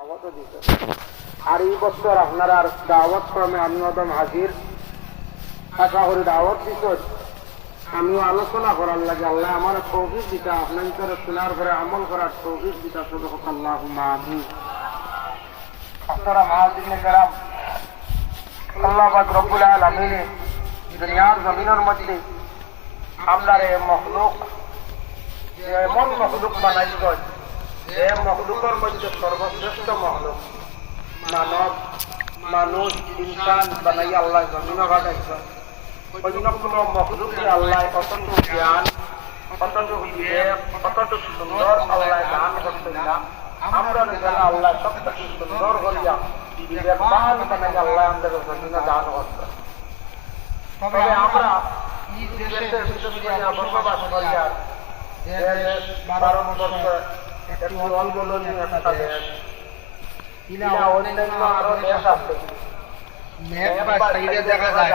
দাওয়াতও দিতে। আর এই বছর আপনারা দাওয়াত ক্রমে আমি একদম হাজির, আশা করি দাওয়াত দিত আমিও আলোচনা করার লাগে। আল্লাহ আমার তৌফিক দিতা, আপনার ভিতরে শোনার পরে আমল করার তৌফিক দিতা। শুধু আল্লাহুম্মা আমিন। আপনারা মুআজ্জিনে কেরাম, আল্লাহ পাক রব্বুল আলামিন দুনিয়ার জমিনের মধ্যে আপনার এই মখলুক এমন মখলুক বানাইছেন, যে মখলুকের মধ্যে সর্বশ্রেষ্ঠ মখলুক মানব, মানুষ, ইনসান বানাই আল্লাহ জমিনে বানাইছেন। অন্য কোন মখলুকে আল্লাহ কতটুকু জ্ঞান, কতটুকু বিবেক, কতটুকু সুন্দর আল্লাহ দান করতেন না। আমরা নিজেরা আল্লাহ সবটুকু সুন্দর করিয়া বিবেকবান বানাই আল্লাহ আমাদের জমিনে দান করতেন। তবে আমরা এই দেশের বিশেষ করে বসবাস করি, আর যে দেশ ভারতবর্ষ একটি অল্পলনীয় একটা দেশ, ইলা অন্যান্য আরো দেশ আছে, ম্যাপ বা সাইডে দেখা যায়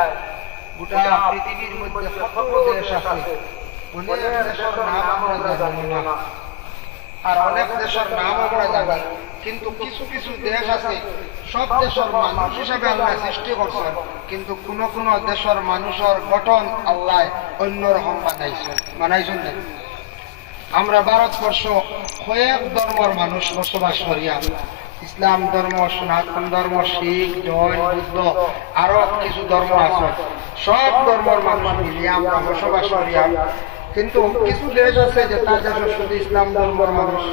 গোটা পৃথিবীর মধ্যে কত দেশ আছে। অনেক দেশের নাম আমরা জানি না, আর অনেক দেশের নাম আমরা জানি, কিন্তু কিছু কিছু দেশ আছে সব দেশের মানুষ হিসাবে আল্লাহ সৃষ্টি করছেন, কিন্তু কোন কোন দেশের মানুষের গঠন আল্লাহ অন্যরকম বানাইছেন। আমরা ভারতবর্ষ কয়েক ধর্মের মানুষ বসবাস করি। ইসলাম ধর্ম, সনাতন ধর্ম, শিখ, জৈন, বুদ্ধ, আরো কিছু ধর্ম আছে। সব ধর্মের মানুষ মিলিয়ে আমরা বসবাস করি। কিন্তু কিছু দেশ আছে যে তার দেশে শুধু ইসলাম ধর্মের মানুষ,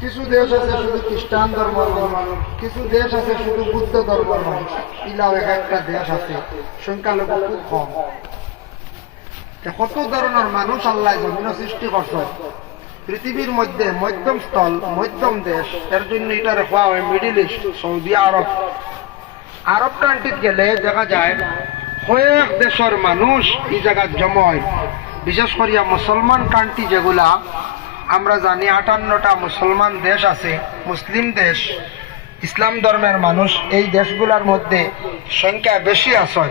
কিছু দেশ আছে শুধু খ্রিস্টান ধর্মের মানুষ, কিছু দেশ আছে শুধু বুদ্ধ ধর্মের মানুষ। ইলাও একটা দেশ আছে সংখ্যালঘু খুব কম। কত ধরনের মানুষ আল্লাহ জমিন সৃষ্টি করছে পৃথিবীর মধ্যে। মধ্যম স্থল, মধ্যম দেশ, এর জন্য এটা রাখা হয় মিডিল ইস্ট, সৌদি আরব। আরব কান্ট্রিতে গেলে দেখা যায় কয়েক দেশের মানুষ এই জায়গায় জমা হয়। বিশেষ করিয়া মুসলমান কান্ট্রি যেগুলা আমরা জানি 58টা মুসলমান দেশ আছে, মুসলিম দেশ, ইসলাম ধর্মের মানুষ এই দেশগুলোর মধ্যে সংখ্যা বেশি আছে।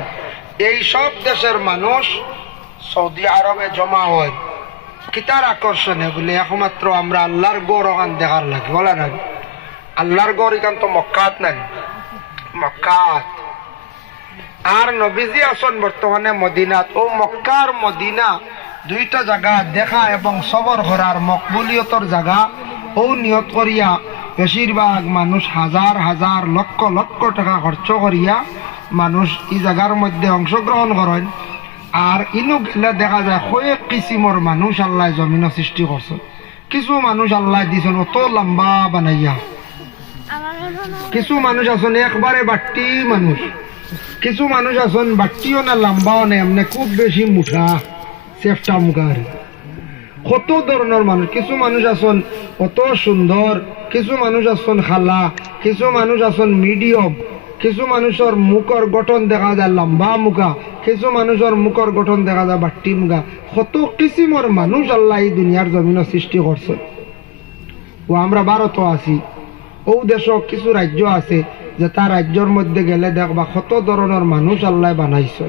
এই সব দেশের মানুষ সৌদি আরবে জমা হয়। কিতার আকর্ষণ এগুলি একমাত্র আমরা আল্লাহর গড় ওখান দেখার লাগে, বলা না? আল্লাহর গড় এখান তো মক্কাত নাই, মক্কাত। আর নবীজি আসন বর্তমানে মদিনাত। ও মক্কার মদিনা দুইটা জায়গা দেখা এবং সবর করার মকবুলিয়তর জায়গা। ও নিয়ত করিয়া বেশিরভাগ মানুষ হাজার হাজার লক্ষ লক্ষ টাকা খরচ করিয়া মানুষ এই জায়গার মধ্যে অংশগ্রহণ করেন। আর ইনু গেলে দেখা যায় কয়েক কিসিমর মানুষ আল্লাহ জমিন সৃষ্টি করছে। কিছু মানুষ আল্লাহ দিয়েছেন অত লম্বা বানাইয়া, কিছু মানুষ আছেন একবারে বাট্টি মানুষ, কিছু মানুষ আছেন বাট্টিও না লম্বাও নেই, এমনি খুব বেশি মুঠা চেষ্টা মুখার। কত ধরনের মানুষ, কিছু মানুষ আছেন অত সুন্দর, কিছু মানুষ আছেন খালা, কিছু মানুষ আছেন মিডিয়াম, কিছু মানুষের মুখের গঠন দেখা যায় লম্বা মুখা, কিছু মানুষের মুখের গঠন দেখা যায় বাট্টি মুখা। কত কিসিমর মানুষ আল্লাহ এই দুনিয়ার জমিন সৃষ্টি করছে। ও আমরা ভারতও আছি, ও দেশ কিছু রাজ্য আছে যে তার রাজ্যের মধ্যে গেলে দেখবা কত ধরনের মানুষ আল্লাহ বানাইছে।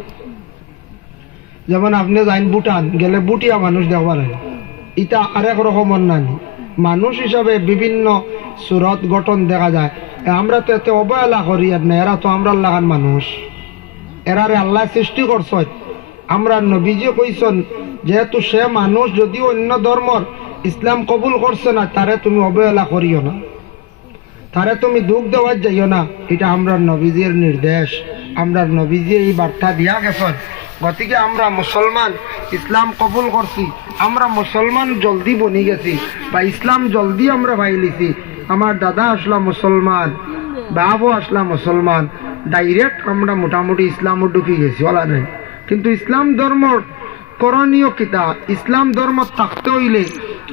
যেমন আপনি যাইন ভুটান গেলে বুটিয়া মানুষ দেখবা না, এটা আরেক রকমের নানি মানুষ হিসাবে বিভিন্ন সুরত গঠন দেখা যায়। আমরা তো এতে অবহেলা করি আর না, এরা তো আমরা লাগান মানুষ, এরারে আল্লাহ সৃষ্টি করছ। আমরা নবীজি কইছেন যেহেতু সে মানুষ, যদিও অন্য ধর্মর ইসলাম কবুল করছে না, তারে তুমি অবহেলা করিও না, তারে তুমি দুঃখ দেওয়ার যাইও না। এটা আমরা নবীজির নির্দেশ, আমরা নবীজি এই বার্তা দিয়া গেছেন। গতিকে আমরা মুসলমান, ইসলাম কবুল করছি, আমরা মুসলমান জলদি বনি গেছি বা ইসলাম জলদি আমরা পাইলিছি। আমার দাদা আসলাম মুসলমান, বাবু আসলাম মুসলমান, ডাইরেক্ট আমরা মোটামুটি ইসলামও ঢুকে গেছি, বলা নাই। কিন্তু ইসলাম ধর্ম করণীয় কিতা, ইসলাম ধর্ম থাকতে হইলে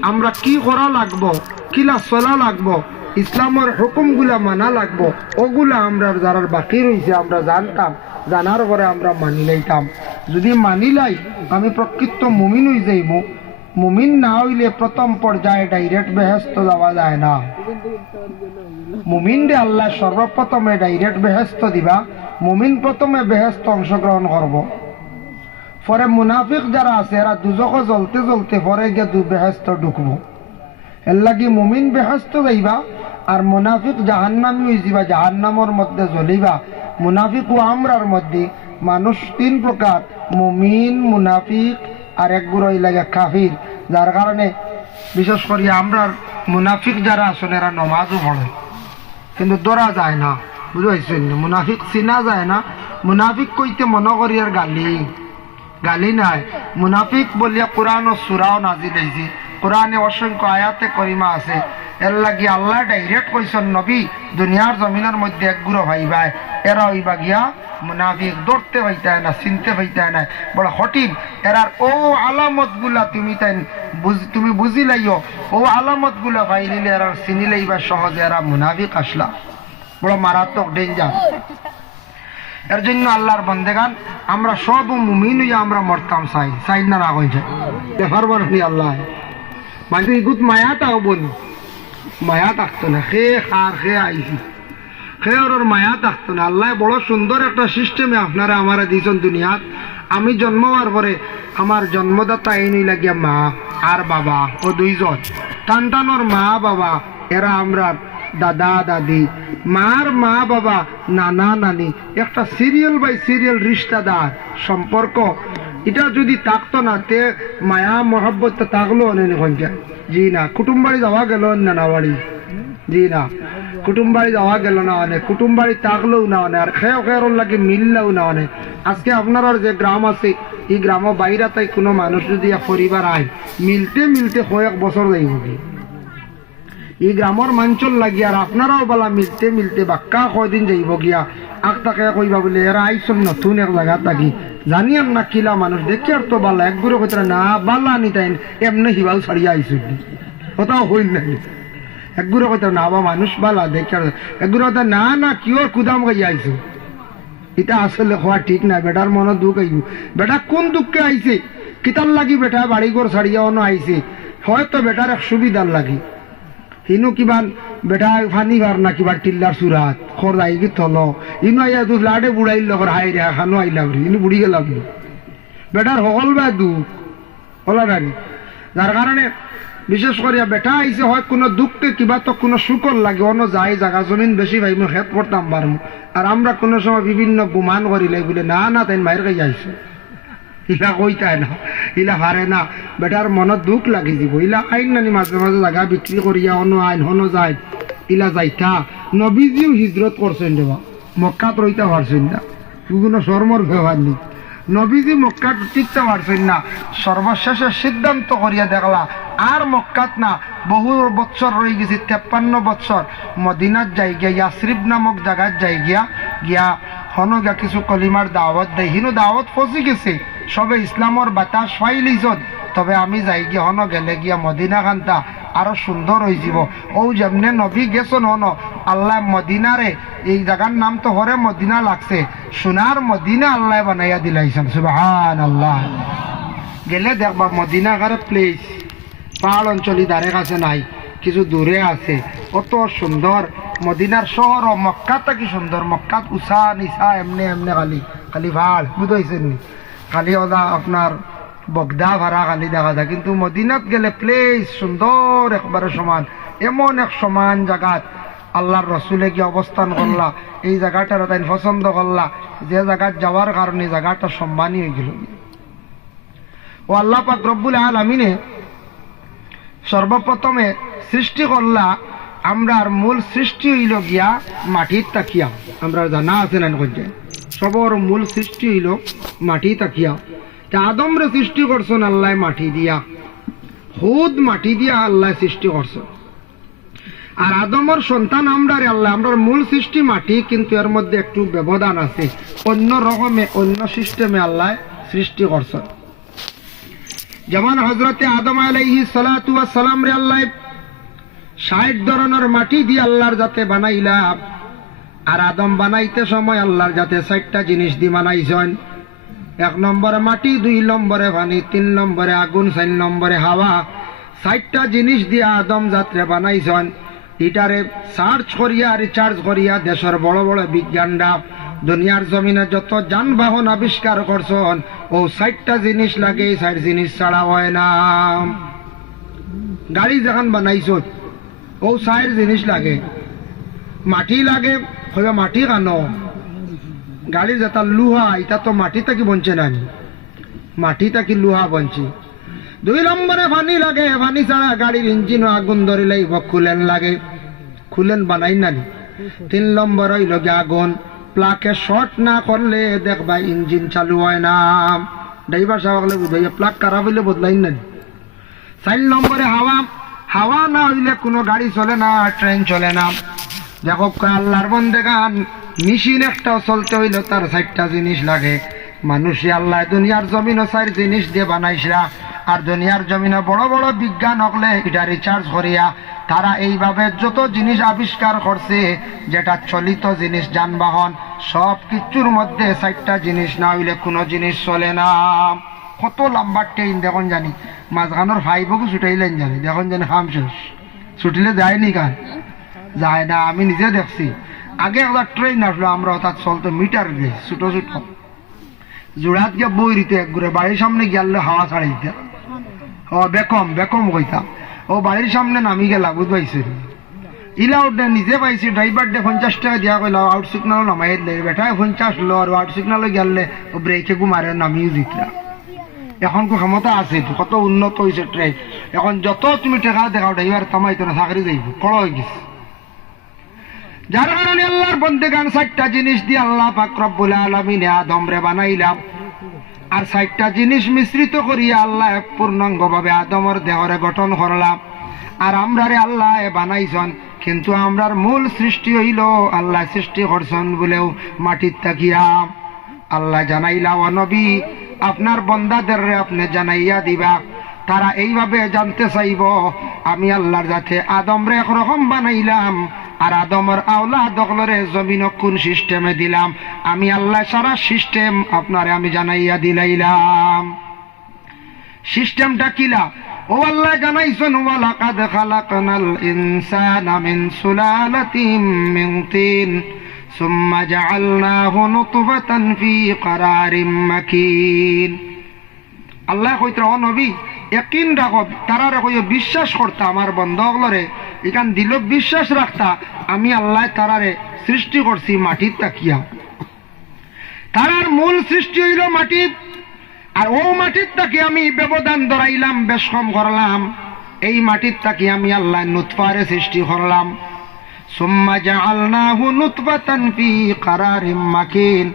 আমরা কি করা লাগবো, কিলা চলা লাগবো, ইসলামের হুকুমগুলা মানা লাগবো, ওগুলা আমরা যারা বাকি রয়েছে আমরা জানতাম, জানার পরে আমরা মানি লাইতাম। যদি মানি লাই আমি প্রকৃত মুমিন হয়ে যাইব। মুমিন না হইলে প্রথম পর্যায়ে ডাইরেক্ট বেহেস্ত যাওয়া যায় না। মুমিন রে আল্লাহ সর্বপ্রথমে ডাইরেক্ট বেহেস্ত দিবা, মুমিন প্রথমে বেহেস্ত অংশগ্রহণ করব। পরে মুনাফিক যারা আছে এরা দুজকে জ্বলতে জ্বলতে পরে গিয়ে বেহেস্ত ঢুকবো। এর লাগি মুমিন বেহাস্ত যাইবা আর মুনাফিক জাহান্নামী হইবা, জাহান্নামের মধ্যে জ্বলিবা। মুনাফিক ও আমরার মধ্যে মানুষ তিন প্রকার, মুমিন, মুনাফিক আর এক গুড়ো লাগে কাফির। যার কারণে বিশেষ করে আমরার মুনাফিক যারা আসলে এরা নমাজও পড়ে কিন্তু ধরা যায় না, বুঝাইছেন? মুনাফিক চিনা যায় না। মুনাফিক কইতে মনে করি আর গালি নাই। মুনাফিক বলিয়া কোরআন ও সূরাও নাজিল হইছে, কোরআনে অসংখ্য আয়াতে করিমা আছে। এর লাগি আল্লাহ ডাইরেক্ট কইছেন নবী দুনিয়ার জমিনের মধ্যে এক গুড়ো ভাইবাই, এরা হইবা গিয়া মুনাফিক। ধরতে পাইতায় না, চিনতে পাইতায় না, বড় কঠিন। এরার ও আলামত গুলা তুমি বুঝিলাইও, ও আলামত গুলা পাইলিলে এরার চিনিলেই বা সহজে এরা মুনাফিক আসলা। বড় মারাত্মক ডেঞ্জার। এর জন্য আল্লাহর বন্দেগান আমরা সব মুমিন হইয়া আমরা মরতাম চাই না রাগ হয়ে যায় দেখার বারণী আল্লাহ মানে ইগুত মায়া তাও বোন মায়া থাকতো না, খে আইছি খে ওর মায়া থাকতো না। আল্লাহ বড় সুন্দর একটা সিস্টেমে আপনারা আমারা দিয়েছেন দুনিয়াত। আমি জন্ম হওয়ার পরে আমার জন্মদাতা এই লাগিয়া মা আর বাবা ও দুইজন টানটানোর মা বাবা, এরা আমরা দাদা দাদি, মার মা বাবা, নানা নানি, একটা সিরিয়াল বাই সিরিয়াল রিশতাদার সম্পর্ক। এটা যদি থাকতো না তে মায়া মহব্বত থাকলো অনেক যায়। জি না, কুটুম বাড়ি যাওয়া গেল নানা বাড়ি, জি না, কুটুম বাড়ি যাওয়া গেল না অনেক, কুটুম বাড়ি থাকলেও না অনেক, আর খেয়ে খেয়ের লাগে মিললেও না অনেক। আজকে আপনার যে গ্রাম আছে এই গ্রাম বাইরে তাই কোনো মানুষ যদি পরিবার আয় মিলতে মিলতে কয়েক বছর যাইব কি এই গ্রামের মাঞ্চল লাগি, আর আপনারাও বলা মিলতে মিলতে বাক্কা কয়দিন যাইব গিয়া আগ তাকে কইবা বলে এরা আইসন নতুন এক জায়গা থাকি জানিয়াম না কিলা মানুষ দেখি আর তো বালা একগুলো কইতে না বালা নিতাইন এমনি হিবাল ছাড়িয়া আইসু কোথাও হইল নাই। একগুলো কইতে না বা মানুষ বালা দেখি আর একগুলো না না কিয় কুদাম গাইয়া আইসু। এটা আসলে হওয়া ঠিক না। বেটার মনে দুঃখ আইব, বেটা কোন দুঃখে আইছে কিতার লাগি বেটা বাড়ি ঘর ছাড়িয়া অন্য আইছে, হয়তো বেটার এক সুবিধার লাগি হিনু কিবা বেটা ফানিবার না কিবা টিল্লার সুরাত খর আইগি থল ইনু আইয়া দু লাডে বুড়াইল লগর হাই রে খানো আইলা ইনু বুড়ি গেলাম বেটার সকল বা দুঃখ হলা নানি। যার কারণে বিশেষ করিয়া বেটা আইসে হয় কোনো দুঃখে কিবা তো কোনো সুকর লাগে অন্য যাই জায়গা জমিন বেশি ভাই মই খেত করতাম পারম। আর আমরা কোনো সময় বিভিন্ন গুমান করিলে বলে না না তাই মায়ের কাছে আইসো ইলা কইতায় না, ইলা হারে না, বেটার মনত দুঃখ লাগি যাব। ইলা আইন নানি মাঝে মাঝে জায়গা বিক্রি করিয়া অন্য আইন হনো যায় ইলা যাইতা। নবীজিও হিজরত করছেন দেবা, মক্কাত রইতে পারছেন না, কোনো শর্মর ব্যবহার নেই। নবীজি মক্কাত টিকতে পারছেন না, সর্বশেষে সিদ্ধান্ত করিয়া দেখলা আর মক্কাত না বহু বছর রয়ে গেছে 53 বছর মদিনার যাই গিয়া ইয়াসরিব নামক জায়গার যাই গিয়া হনো গিয়া কিছু কলিমার দাওয়াত দেয়। হিনু দাওয়াত পৌঁছে গেছে, সবে ইসলামর বাতাস ফাইলিছত। তবে আমি যাই গিয়া হনো গেলে গিয়া মদিনা খানটা আরো সুন্দর হয়ে যাব। ও যেমনে নবী গেছন হন আল্লাহ মদিনারে এই জায়গার নাম তো হরে মদিনা লাগছে, সোনার মদিনা আল্লাহ বানাইয়া দিলাইছেন। সুবহানাল্লাহ। গেলে দেখবা মদিনা কারে প্লেস পাহাড় অঞ্চলি দ্বারে কাছে নাই, কিছু দূরে আছে, কত সুন্দর মদিনার শহর। মক্কাত কি সুন্দর, মক্কাত উষা নিশা এমনি এমনি খালি খালি ভাল বুঝাইছেন খালি ওদা আপনার বগদা ভাড়া খালি দেখা যায়। কিন্তু মদিনাত গেলে প্লেস সুন্দর একবারে সমান, এমন এক সমান জায়গাত আল্লাহর রসুলে গিয়ে অবস্থান করলা, এই জায়গাটার তাই পছন্দ করলা, যে জায়গায় যাওয়ার কারণে জায়গাটা সম্মানী হয়ে গেল। ও আল্লাহ পাক রব্বুল আলামিনে সর্বপ্রথমে সৃষ্টি করলা, আমরার মূল সৃষ্টি হইল গিয়া মাটির তাকিয়া। আমরা জানা আছে না সবর মূল সৃষ্টি হইল মাটি তাকিয়া। আদমরে সৃষ্টি করছেন আল্লাহ মাটি দিয়া, খুদ মাটি দিয়া আল্লাহ সৃষ্টি করছেন। আর আদমর সন্তান আমরারে আল্লাহ, আমরার মূল সৃষ্টি মাটি, কিন্তু এর মধ্যে একটু ব্যবধান আছে, অন্য রকমে অন্য সিস্টেমে আল্লাহ সৃষ্টি করছেন। যেমন হযরতে আদম আলাইহিস সালাতু ওয়াস সালাম রে আল্লাহ 60 ধরনের মাটি দিয়ে আল্লাহর যাতে বানাইলা। আর আদম বানাইতে সময় আল্লাহর যাতে 60টা জিনিস দিয়ে বানাইছেন। 1 নম্বরে মাটি, 2 নম্বরে পানি, 3 নম্বরে আগুন, 4 নম্বরে হাওয়া। 60টা জিনিস দিয়ে আদম যাত্রে বানাইছেন। এটারে সার্চ করিয়া রিচার্জ করিয়া দেশের বড় বড় বিজ্ঞানরা দুনিয়ার জমিনে যত যানবাহন আবিষ্কার করছেন, ও 60টা জিনিস লাগে, 60 জিনিস ছাড়া হয় না। গাড়ি যখন বানাইছ ও চাইর জিনিস লাগে, মাটি লাগে, হইবা মাটি কানো, গাড়ির যেটা লুহা এটা তো মাটি থাকি বঞ্চে নানি, মাটি থাকি লুহা বঞ্চি। 2 নম্বরে পানি লাগে, পানি ছাড়া গাড়ির ইঞ্জিন আগুন ধরে লাইব, খুলেন লাগে, খুলেন বানাই নানি। 3 নম্বর হইল আগুন, প্লাকে শর্ট না করলে দেখবা ইঞ্জিন চালু হয় না, ড্রাইভার সাহেব বুঝাইয়া প্লাক খারাপ হইলে বদলাই নানি। 4 নম্বরে হাওয়া, হাওয়া না হইলে কোনো গাড়ি চলে না, ট্রেন চলে না। দেখো আল্লাহর বন্দেগান, মেশিন একটা চলতে হইলে তার 4টা জিনিস লাগে। মানুষে আল্লাহ দুনিয়ার জমিনও 4 জিনিস দিয়ে বানাইছিলা, আর দুনিয়ার জমিনে বড় বড় বিজ্ঞান হকলে এটা রিচার্জ করিয়া তারা এইভাবে যত জিনিস আবিষ্কার করছে, যেটা চলিত জিনিস যানবাহন সব কিছুর মধ্যে 4টা জিনিস না হইলে কোনো জিনিস চলে না। কত লম্বা ট্রেন দেখুন জানি, মাঝখানোর ফাইবকে ছুটাইলেন জানি, দেখুন জানি হাম শেষ, ছুটিলে যায়নি কান, যায় না। আমি নিজে দেখছি, আগে একটা ট্রেন আসলো, আমরা তার চলতো মিটার দিয়ে ছোট ছোট, জোড়াত গিয়ে বই দিতে এক ঘুরে, বাড়ির সামনে গেলে হাওয়া ছাড়াই দিতে, ও বেকম বেকম কইতাম, ও বাড়ির সামনে নামি গেলা বুঝবাইছে, ইলা ওটা নিজে পাইছি, ড্রাইভার ডে 50 টাকা দিয়া কইলা, আউট সিগনাল নামাই দিলে, বেটা 50 লো, আর আউট সিগনালে গেলে ও ব্রেকে গুমারে নামিয়ে দিতরা। এখন ক্ষমতা আছে, কত উন্নত হয়েছে ট্রেন, এখন যত তুমি টাকা দেখাও ড্রাইভার থামাইতো না, চাকরি যাইব, কড় হয়ে গেছে। যার কারণে আল্লাহর বন্দেগান 4টা জিনিস দিয়ে আল্লাহ পাক রব্বুল আলামিন আদম রে বানাইলাম, আর 4টা জিনিস মিশ্রিত করিয়া আল্লাহ পূর্ণাঙ্গ ভাবে আদমের দেহরে গঠন করলাম। আর আমরারে আল্লাহ বানাইছন, কিন্তু আমরার মূল সৃষ্টি হইল আল্লাহ সৃষ্টি করছেন বলেও মাটির তাকিয়া। আল্লাহ জানাইলা, ও নবী আপনার বন্দাদের আপনি জানাইয়া দিবা, তারা এইভাবে জানতে চাইব আমি আল্লাহর যাতে আদম রে একরকম বানাইলাম, আর আদমের আওলাদ দখলরে জমিন কোন সিস্টেমে দিলাম, আমি আল্লাহ সারা সিস্টেম আপনারে আমি জানাইয়া দিলাইলাম। সিস্টেমটা কিলা ও আল্লাহ জানাইছেন, ওয়ালাকাদ খালাকনাল ইনসানা মিন সুলালাতিন মিন তিন সুম্মা জাআলনাহু নুতফাতান ফি ক্বারারিম মাকিন। আল্লাহ কইতে, ও নবী ইয়াকিন রাখো, তারারে কইও বিশ্বাস করতা, আমার বন্ধগুলোরে এখান দিল বিশ্বাস রাখতা, আমি আল্লাহ তারারে সৃষ্টি করছি মাটির তাকিয়া। তারার মূল সৃষ্টি হইল মাটি, আর ও মাটির তাকে আমি ব্যবধান ধরাইলাম, বেশকম করলাম, এই মাটির তাকে আমি আল্লাহ নুতফারে সৃষ্টি করলাম। সুম্মা জাআলনাহু নুতফাতান ফি ক্বারারিম মাকিন,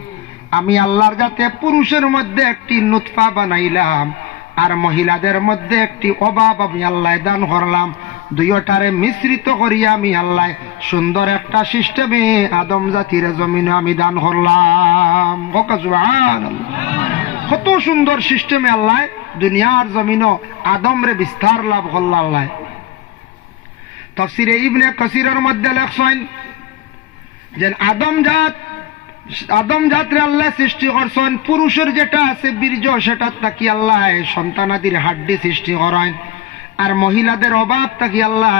আমি আল্লাহর যাতে পুরুষের মধ্যে একটি নুতফা বানাইলাম, আর মহিলাদের মধ্যে একটি অভাব আমি আল্লাহ দান করলাম। দুইটারে মিশ্রিত করিয়া আমি আল্লাহ সুন্দর একটা সিস্টেমে আদম জাতির জমিনে আমি দান করলাম। সুবহানাল্লাহ, কত সুন্দর সিস্টেমে আল্লাহ দুনিয়ার জমিন আদম রে বিস্তার লাভ করল। আল্লাহ তাফসীরে ইবনে কাসিরের মধ্যে লেখছেন যে আদম জাতরে আল্লাহ সৃষ্টি করছেন, পুরুষের যেটা আছে বীর্য সেটা তাকি আল্লাহ সন্তানাদির হাড্ডি সৃষ্টি করেন, আর মহিলাদের অভাব তাকি আল্লাহ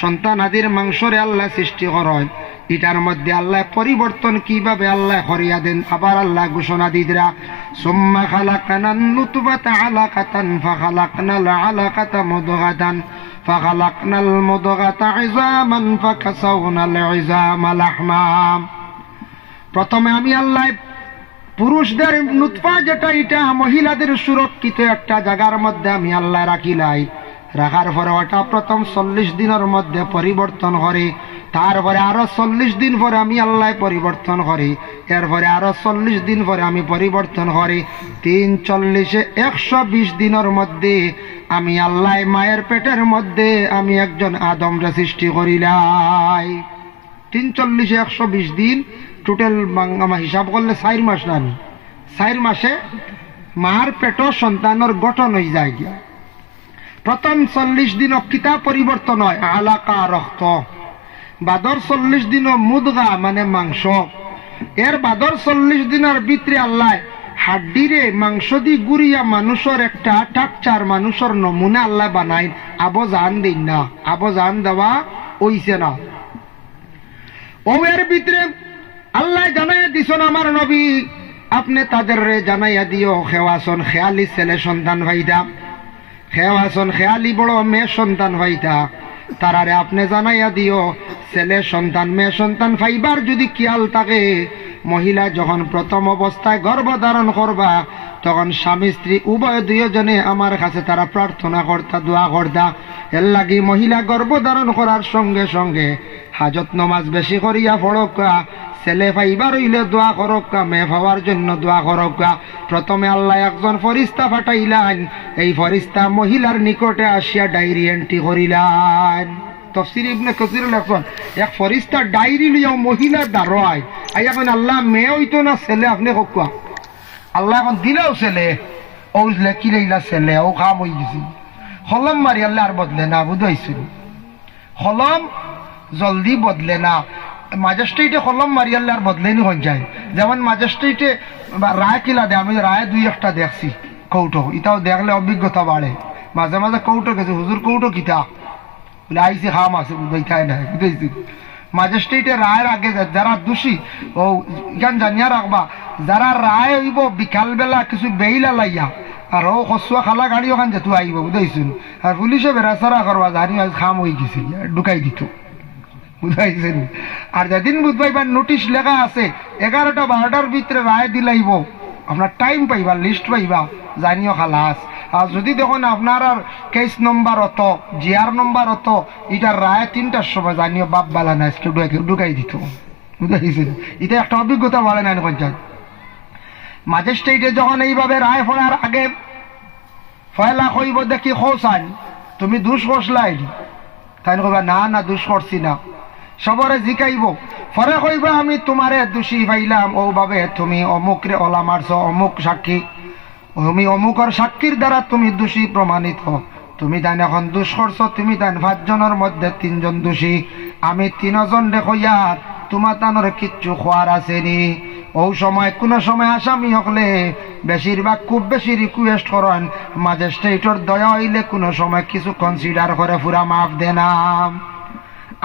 সন্তানাদির মাংসরে আল্লাহ সৃষ্টি করেন। এটার মধ্যে আল্লাহ পরিবর্তন কিভাবে আল্লাহ করিয়া দেন, আবার আল্লাহ ঘোষণা দিদরা, সুম্মা খালাকনান নুতফাতা আলাকাতান ফাখালাকনাল আলাকাতা মুদগাতান ফাখালাকনাল মুদগাতা ইযামান ফাকাসাওনাল ইযামা লাহমা। প্রথমে আমি আল্লাহ পুরুষদের নুতফা যেটা এটা মহিলাদের সুরক্ষিত একটা জায়গার মধ্যে আমি আল্লাহ রাখিলাই, রাখার পরে ওটা প্রথম 40 দিনের মধ্যে পরিবর্তন করে, তারপরে আরো 40 দিন পরে আমি আল্লাহ পরিবর্তন করি, এরপরে আরো 40 দিন পরে আমি পরিবর্তন করি, 3 120 দিনের মধ্যে আমি আল্লাহ মায়ের পেটের মধ্যে আমি একজন আদমরে সৃষ্টি করিলাই। 3 120 দিন টোটাল আমার হিসাব করলে 4 মাস রানি, 4 মাসে মার পেট সন্তানের গঠন হয়ে যায় গিয়া। প্রথম 40 দিন কিতা পরিবর্তন হয়, আলাকা রক্ত, বাদর 40 দিন মুদগা মানে মাংস, এর বাদর 40 দিনের ভিতরে আল্লাহ হাড্ডিরে মাংস দি গুড়িয়া মানুষের একটা টাকচার মানুষের নমুনা আল্লাহ বানাই, আবো জান দিন না, আবো জান দেওয়া হইছে না। ও এর ভিতরে আল্লাহ জানাইয়া দিছেন আমার নবী, আপনি তাদের জানাইয়া দিও খেওয়াছন খেয়ালি ছেলে সন্তান ভাইদা, খেয়াল আসন খেয়ালি বড় মেয়ে সন্তান হইতা তারারে আপনি জানাইয়া দিও ছেলে সন্তান মেয়ে সন্তান ফাইবার যদি খেয়াল থাকে মহিলা যখন প্রথম অবস্থায় গর্ভধারণ করবা তখন স্বামী স্ত্রী উভয় দুইজনে আমার কাছে তারা প্রার্থনা করতা দোয়া করতা। এর লাগি মহিলা গর্ভধারণ করার সঙ্গে সঙ্গে হাজত নমাজ বেশি করিয়া পড়কা, ছেলে ফাইবার হইলে দোয়া করকা, মেয়ে পাওয়ার জন্য দোয়া করকা। প্রথমে আল্লাহ একজন ফরিস্তা পাঠাইলেন, এই ফরিস্তা মহিলার নিকটে আসিয়া ডায়েরি এন্ট্রি করিলেন। তফসির ইবনে কাসির লেখেন এক ফরিস্তা ডায়েরি লিয়া মহিলার দাঁড়ায় আই এখন আল্লাহ মেয়ে হইতো না ছেলে আপনি কোকা আল্লাহ এখন দিলেও ছেলে ও লেখি রইলা ছেলে ও কাম হয়ে গেছি হলম মারি আল্লাহ আর বদলে না বুঝাইছিল হলম জলদি বদলে না। ম্যাজিস্ট্রেটে কলম মারি আল্লাহ আর বদলেনি হয়ে যায়। যেমন ম্যাজিস্ট্রেটে রায় কিলা দেয়, আমি রায় দুই একটা দেখছি কৌটো, এটাও দেখলে অভিজ্ঞতা বাড়ে। মাঝে মাঝে কৌটো গেছে হুজুর কৌটো কিতা বলে আইসি হাম আছে বুঝাইতাই না বুঝাইছি। ম্যাজিস্ট্রেটে রায়ের আগে যারা দোষী ও জ্ঞান জানিয়া রাখবা, যারা রায় হইব বিকালবেলা কিছু বেইলা লাইয়া আর ও কচুয়া খালা গাড়ি ওখান যেত আইব বুঝাইছুন। আর পুলিশে বেড়াচারা করবা জানি আজ খাম হয়ে গেছে ঢুকাই দিত বুঝাইছেন। আর যেদিন বুঝবাইবার নোটিশ লেখা আছে 11টা 12টার ভিতরে রায় দিলাইব, আপনার টাইম পাইবা লিস্ট পাইবা জানিও খালাস। আর যদি দেখুন আপনার আর কেস নম্বর অত জিআর নম্বর অত এটার রায় 3টার সময় জানিও বাপ বালা না ঢুকাই দিত বুঝাইছেন। এটা একটা অভিজ্ঞতা বলে না পঞ্চায়েত ম্যাজিস্ট্রেটে যখন এইভাবে রায় পড়ার আগে ফয়লা কইব দেখি খোসান তুমি দুষ করলাই, তাই কইবা না না দুষ করছি না, সবরে জিকাইব পরে কইবা আমি তোমারে দোষী পাইলাম ও ভাবে তুমি অমুক রে ওলা মারছ অমুক সাক্ষী, তুমি অমুকর সাক্ষীর দ্বারা তুমি দোষী প্রমাণিত, তুমি তাই এখন দোষ করছো, তুমি তাই 5 জনের মধ্যে 3 জন দোষী, আমি 3 জন দেখইয়া তোমার তানোর কিচ্ছু খোয়ার আসেনি। ও সময় কোন সময় আসামি হলে বেশিরভাগ খুব বেশি রিকোয়েস্ট করেন ম্যাজিস্ট্রেটর দয়া হইলে কোনো সময় কিছু কনসিডার করে পুরা মাফ দেনাম।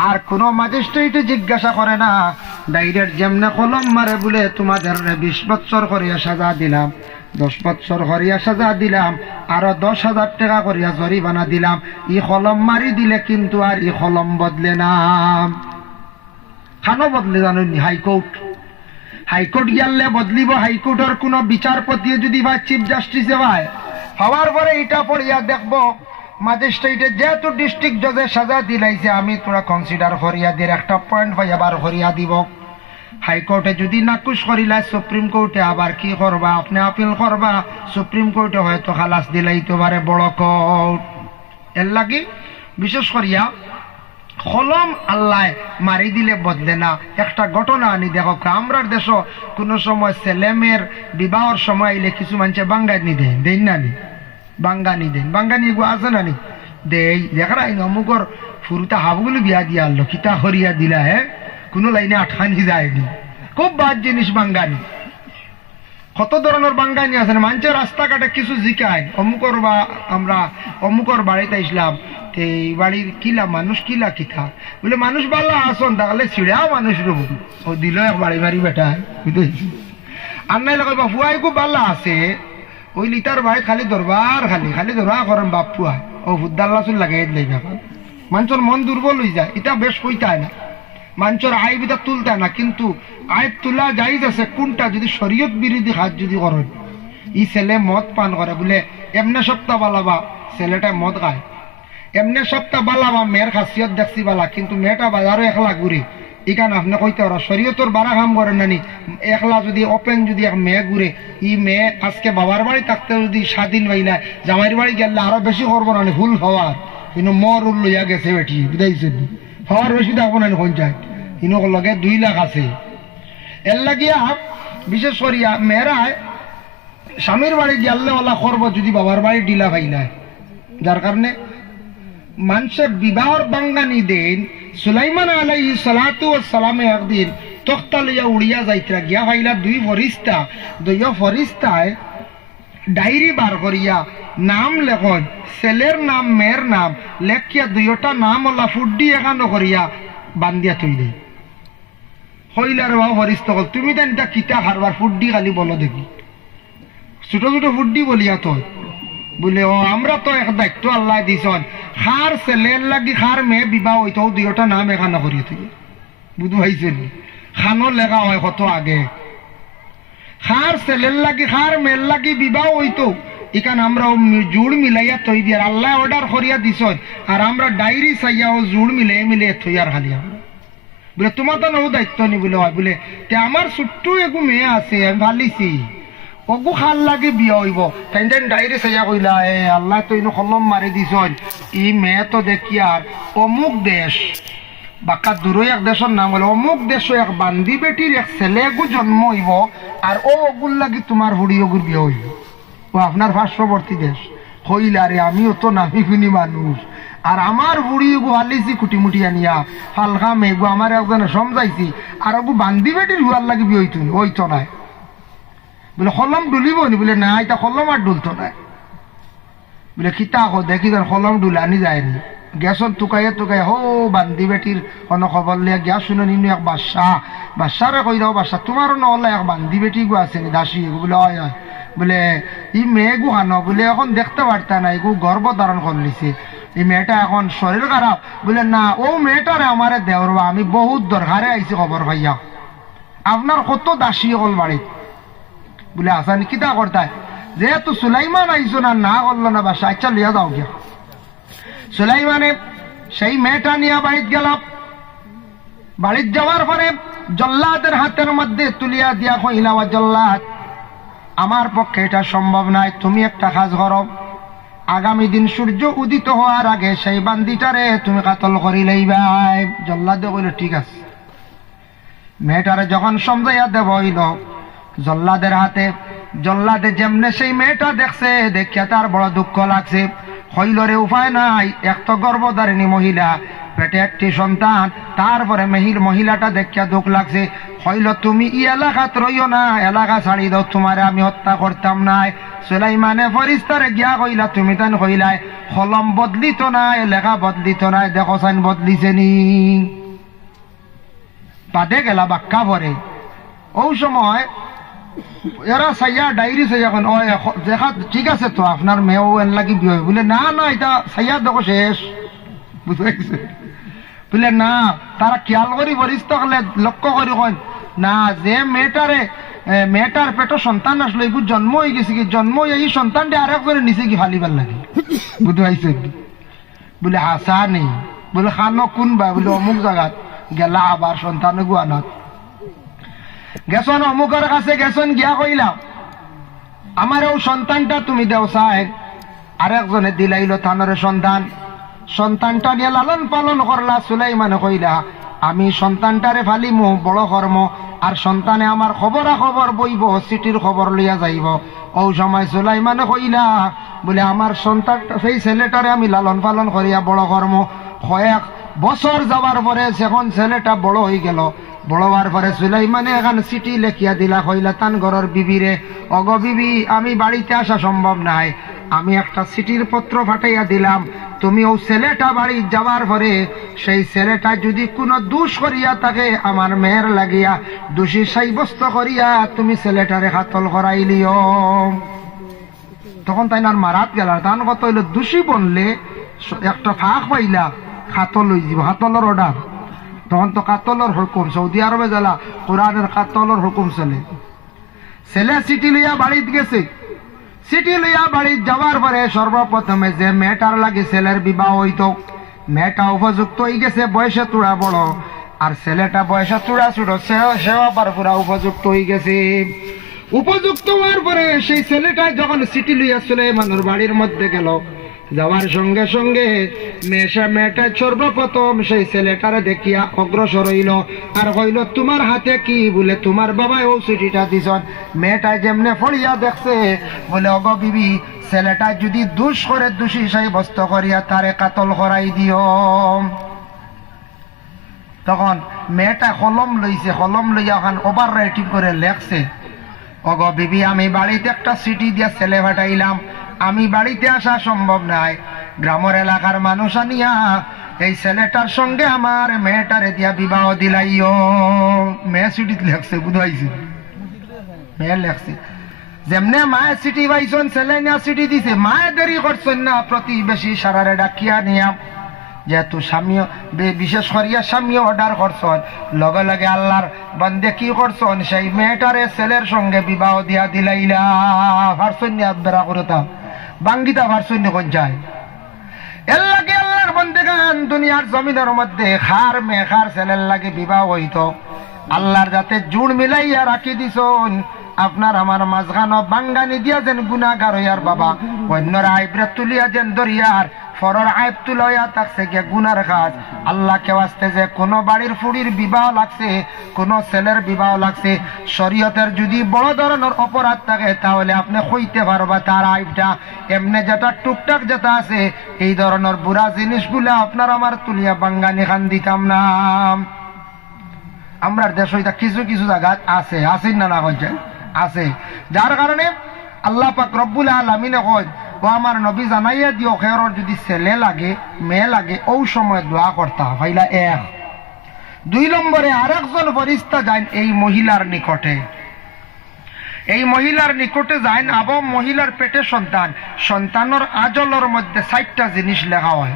আর কোন ম্যাজিস্ট্রেটে জিজ্ঞাসা করে না, ডাইরেক্ট যেমনে কলম মারে বলে তোমাদের 20 বছর করিয়া সাজা দিলাম, 10 বছর করিয়া সাজা দিলাম, আরো 10,000 টাকা করিয়া জরিমানা দিলাম, ই কলম মারি দিলে কিন্তু আর ই কলম বদলে না। খানো বদলে জানি হাইকোর্ট, হাইকোর্ট গিয়ালে বদলিব। হাইকোর্টের কোন বিচারপতি যদি বা চিফ জাস্টিসে ভাই হওয়ার পরে এটা পড়িয়া দেখবো ম্যাজিস্ট্রেটে যেহেতু ডিস্ট্রিক্ট জজে সাজা দিলাইছে আমি তোরা কনসিডার করিয়া দিয়ে একটা পয়েন্ট পাই আবার করিয়া দিব। হাইকোর্টে যদি নাকুশ করিলা সুপ্রিম কোর্টে আবার কি করবা, আপনি আপিল করবা, সুপ্রিম কোর্টে হয়তো খালাস দিলাইতে পারে বড় কোর্ট। এর লাগি বিশেষ করিয়া কলম আল্লাহ মারি দিলে বদলে না। একটা ঘটনা আনি দেখো, আমরা দেশ কোন সময় ছেলেমেয়ের বিবাহর সময় আইলে কিছু মানুষে বাঙ্গানি দেন দেন না নি, বাঙ্গানি দেন, বাঙ্গানি গো আছে না নি দেই দেখা নাই অমুকর ফুরুতা হাবুগুলো বিয়া দিয়া আনলো কিতা হরিয়া দিলা কোনো লাইনে আটকানি যায়নি, খুব বাদ জিনিস বাঙ্গানি। কত ধরনের বাঙ্গানি আছে, মানুষের রাস্তাঘাটে কিছু জিকায় অমুকর বা আমরা অমুকর বাড়িতে আসলাম এই বাড়ির কিলা মানুষ কিলা কিথা বলে মানুষ ভালো আসন তাহলে ছিড়াও মানুষ রব ও দিল এক বাড়ি বাড়ি বেটা বুঝেছি। আর নাই লাগাই বাপুয়াই খুব ভালো আছে ওই লিটার বাড়ি খালি দরবার খালি খালি দরবার করেন বাপুয়া ও হুদ্দাল্লা চুল লাগাই দিলাই ব্যাপার। মানুষের মন দুর্বল হয়ে যায়, এটা বেশ কইতায় না, মানুষের আয় বিটা তুলতায় না, কিন্তু আয় তোলা যাই আছে কোনটা যদি শরীয়ত বিরোধী হাত যদি করেন। ই ছেলে মদ পান করে বলে এমনে সপ্তাহ বালাবা ছেলেটা মদ খায়, এমনি সপ্তাহ বালাবা মেয়ের খাসিয়ত দেখছি বালা, কিন্তু মেয়েটা বাজারও একলা ঘুরে। এখানে আপনি কইতে পারা শরীয়তর বারা কাম করেন নানি, একলা যদি ওপেন যদি এক মেয়ে ঘুরে, ই মেয়ে আজকে বাবার বাড়ি থাকতে যদি স্বাধীন পাইলা জামাইয়ের বাড়ি গেলে আরো বেশি করবো না ভুল হওয়ার, কিন্তু মর উল লইয়া গেছে বেটি বুঝাইছে হওয়ার বেশি থাকবো না পঞ্চায়েত ইনো লগে 2 লাখ আছে। এর লাগিয়া বিশেষ করিয়া মেয়েরা স্বামীর বাড়ি গেলে ওলা করবো যদি বাবার বাড়ি ডিলা পাইলায়, যার কারণে মানুষের বিবাহর বাঙ্গানি দেন। সুলাইমান আলাইহিস সালাতু ওয়াস সালামে একদিন তখতা লইয়া উড়িয়া যাইতরা গিয়া ভাইলা 2 ফরিস্তা, 2 ফরিস্তায় ডায়েরি বার করিয়া নাম লেখন, ছেলের নাম মেয়ের নাম লেখিয়া 2টা নাম ওলা ফুড্ডি এখানো করিয়া বান্ধিয়া থই দেয়। হইলার বাবা ফরিস্তা কল তুমি দেন এটা কিতা হারবার ফুড্ডি খালি বলো দেখি, ছোট ছোট ফুড্ডি বলিয়া তো বলে ও আমরা তো এক দায়িত্ব আল্লাহ দিছন খার ছেলের লাগি খার মেয়ে বিবাহ হইতো দুইটা নাম এখানে করিয়ে থেকে বুধু হয়েছেন খানো লেখা হয় কত আগে খার ছেলের লাগি খার মেয়ের লাগি বিবাহ হইতো এখানে আমরা জুড় মিলাইয়া তৈ দিয়ার আল্লাহ অর্ডার করিয়া দিছন আর আমরা ডায়েরি চাইয়া ও জুড় মিলাই মিলিয়ে থইয়ার খালি আমরা বলে তোমার তো নৌ দায়িত্ব নি বলে হয় বলে তে আমার ছোট্ট একু মেয়ে আছে আমি ভালিছি অগু খাল লাগে বিয়া হইব তাই ডায়েরি চাইয়া কইলা এ আল্লাহ তো ইনো কলম মারি দিছন ই মেয়ে তো দেখি আর অমুক দেশ বাক্কা দূরই এক দেশের নাম হলো অমুক দেশ এক বান্দি বেটির এক ছেলে এগু জন্ম হইব আর ও অগুর লাগি তোমার হুড়ি অগুর বিয়া হইব ও আপনার পার্শ্ববর্তী দেশ হইলা রে আমিও তো নামি শুনি মানুষ আর আমার বুড়ি এগু হালিছি কুটিমুটি আনিয়া হালকা মেঘু আমার একজনে সমঝাইছি আর ওগু বান্দি বেটির হুয়ার লাগি বিয়ে হইতো হইতো নাই বলে কলম ডুলিব নি বলে না এটা কলম আর ডুলতো নাই বলে কিতা হো দেখি তোর কলম ডুলানি যায়নি গ্যাসন টুকাইয়া টুকাইয়া হো বান্দি বেটির কোনো খবর লিয়া গ্যাস শুনে নিনু এক বাদশারে কই দাও বাদশা তোমারও নহলে এক বান্দি বেটি গু আছে নি দাসী বলে হয় হয় বলে ই মেয়ে গু হানো বলে এখন দেখতে পারতা না এগু গর্ভ ধারণ করে লিছে এই মেয়েটা এখন শরীর খারাপ বলে না ও মেয়েটারে আমারে দেওর আমি বহুত দরকারে আইছি খবর ভাইয়া আপনার কত দাসী হল বাড়ি বলে আসানি কিতা করতায় যেহেতু সুলাইমান আইসো না করলো না বাসা আচ্ছা লিয়া যাও গিয়া সুলাইমানে সেই মেয়েটা নিয়ে বাড়িতে গেল বাড়িতে যাওয়ার পরে জল্লাদের হাতের মধ্যে তুলিয়া দিয়া কইলা জল্লাদ আমার পক্ষে এটা সম্ভব নয় তুমি একটা কাজ করো আগামী দিন সূর্য উদিত হওয়ার আগে সেই বান্দিটারে তুমি কাতল করি লইবাই জল্লাদে কইল ঠিক আছে মেয়েটারে যখন সমঝাইয়া দেব হইল জল্লাদের হাতে জল্লাদে যেমনে সেই মেয়েটা দেখছে দেখিয়া তার বড় দুঃখ লাগছে হইলরে উপায় নাই এক তো গর্ভধারিণী মহিলা পেটে একটি সন্তান তারপরে মহিলাটা দেখিয়া দুঃখ লাগছে হইল তুমি ই এলাকাত রইও না এলাকা ছাড়ি দাও তোমারে আমি হত্যা করতাম নাই সুলাইমানে ফরিস্তারে গিয়া কইলা তুমি তান কইলাই কলম বদলিত নাই লেখা বদলিত নাই দেখো সাইন বদলিছে নি বাদে গেলা বাক্কা ভরে ও সময় এরা সাইয়া ডায়েরি চাইয়া এখন ও দেখা ঠিক আছে তো আপনার মেয়েও এন লাগি বিয়ে বলে না না এটা সাইয়া দেখো শেষ বুঝতে বলে না তারা খেয়াল করি বরিষ্ঠ হলে লক্ষ্য করি কন না যে মেয়েটার পেটো সন্তান আসলো এগুলো জন্ম হয়ে গেছে কি জন্ম এই সন্তানটি আরেক করে নিচে কি ফালিবার লাগে বুঝতে পাইছে বলে হাসা নেই বলে খানো কোনবা বলে অমুক জায়গাত গেলা আবার সন্তান গুয়ানাত গেছন অমুকের কাছে গেছন গিয়া কইলা আমার ও সন্তানটা তুমি দেও সাহেব আরেকজনে দিলাইল থানরে সন্তানটা নিয়ে লালন পালন করলা সুলাইমানে কইলা আমি সন্তানটারে ফালিমু বড় কর্ম আর সন্তানে আমার খবর বইব সিটির খবর লইয়া যাইব ও সময় সুলাইমানে কইলা বলে আমার সন্তানটা সেই ছেলেটারে আমি লালন পালন করিয়া বড় কর্ম কয়েক বছর যাবার পরে যখন ছেলেটা বড় হয়ে গেল বড় হওয়ার পরে সুলাইমানে এখন চিঠি লেখিয়া দিলা কইলা তান ঘরের বিবিরে অগ বিবি আমি বাড়িতে আসা সম্ভব নাই আমি একটা চিঠির পত্র পাঠাইয়া দিলাম তুমি ও ছেলেটা বাড়ি যাওয়ার পরে সেই ছেলেটা যদি কোনো দোষ করিয়া থাকে আমার মেয়ের লাগিয়া দোষী সাব্যস্ত করিয়া তুমি ছেলেটারে কাতল করাইলিও তখন তাই না মারাত গেল তান কত হইল দোষী বনলে একটা ফাঁক পাইলা কাতল হয়ে যাব কাতলের অর্ডার তখন তো কাতলের হুকুম সৌদি আরবে জ্বালা কোরআনের কাতলের হুকুম চলে ছেলে চিঠি লইয়া বাড়িতে গেছে চিঠি লইয়া বাড়িতে যাওয়ার পরে সর্বপ্রথমে যে মেয়েটার লাগে ছেলের বিবাহ হইত মেয়েটা উপযুক্ত হয়ে গেছে বয়সে তুড়া বড় আর ছেলেটা বয়সে তুড়া ছোট সেও আবার পুরা উপযুক্ত হয়ে গেছে উপযুক্ত হওয়ার পরে সেই ছেলেটা যখন চিঠি লইয়া সুলাইমানের বাড়ির মধ্যে গেল যাওয়ার সঙ্গে সঙ্গে মেয়েটা সর্বপ্রথম সেই ছেলেটারে দেখিয়া অগ্রসর হইল আর কইল তোমার হাতে কি বলে তোমার বাবা ও চিঠিটা দিছন মেয়েটা যেমনে ফড়িয়া দেখছে বলে অগ বিবি ছেলেটা যদি দোষ করে দোষী সাব্যস্ত করিয়া তারে কাতল করাই দিও তখন মেয়েটা কলম লইছে কলম লইয়া ওখান ওভার রাইটিং করে লেখছে অগ বিবি আমি বাড়িতে একটা চিঠি দিয়া ছেলে পাঠাইলাম আমি বাড়িতে আসা সম্ভব নাই গ্রামের এলাকার মানুষ আনিয়া এই ছেলেটার সঙ্গে আমার মেয়েটারে দিয়া বিবাহ দিলাইও মেয়ে চিঠিত লেখছে বুঝাইছে মেয়ে লেখছে যেমনে মায়ে সিটি পাইছেন ছেলে নিয়া সিটি দিছে, মায়ে দেরি করছেন না প্রতিবেশী সারারে ডাকিয়া নিয়া, যেহেতু স্বামী বিশেষ করিয়া স্বামী অর্ডার করছেন, লগে লগে আল্লাহর বান্দে কি করছেন, সেই মেয়েটারে ছেলের সঙ্গে বিবাহ দিয়া দিলাইলা। ভারছেন না বেড়া করতা বাঙ্গিতা ভারছেন কোন যায় এর লাগে আল্লাহর বান্দেগান দুনিয়ার জমিনের মধ্যে খার মেখার ছেলের লাগে বিবাহ হইত, আল্লাহর যাতে জুড় মিলাইয়া রাখি দিছন। আপনার আমার মাঝখানো বাঙ্গানি দিয়া যেন গুনাহগার হইয়ার বাবা, অন্যরা আইব্রা তুলিয়া যেন দরিয়ার ফরর আইব তুলাইয়া থাকছে গে গুনার কাজ। আল্লাহ কে আসতে যে কোনো বাড়ির ফুড়ির বিবাহ লাগছে, কোনো ছেলের বিবাহ লাগছে, শরীয়তের যদি বড় ধরনের অপরাধ থাকে তাহলে আপনি কইতে পারবা তার আইবটা। এমনি যেটা টুকটাক যেটা আছে এই ধরনের বুড়া জিনিসগুলা আপনার আমার তুলিয়া বাঙ্গানি খান দিতাম না। আমরা দেশ কিছু কিছু জায়গা আছে, আছে না না কইছে আছে, যার কারণে আল্লাহ পাক রব্বুল আলামিনে কয় ও আমার নবী জানাইয়া দিও খেরর যদি ছেলে লাগে মেয়ে লাগে ও সময় দোয়া করতা ভাইলা। এক দুই নম্বরে আরেকজন ফেরেশতা যান এই মহিলার নিকটে, এই মহিলার নিকটে যান এবং মহিলার পেটে সন্তান, সন্তানের আজলের মধ্যে ৬০টা জিনিস লেখা হয়।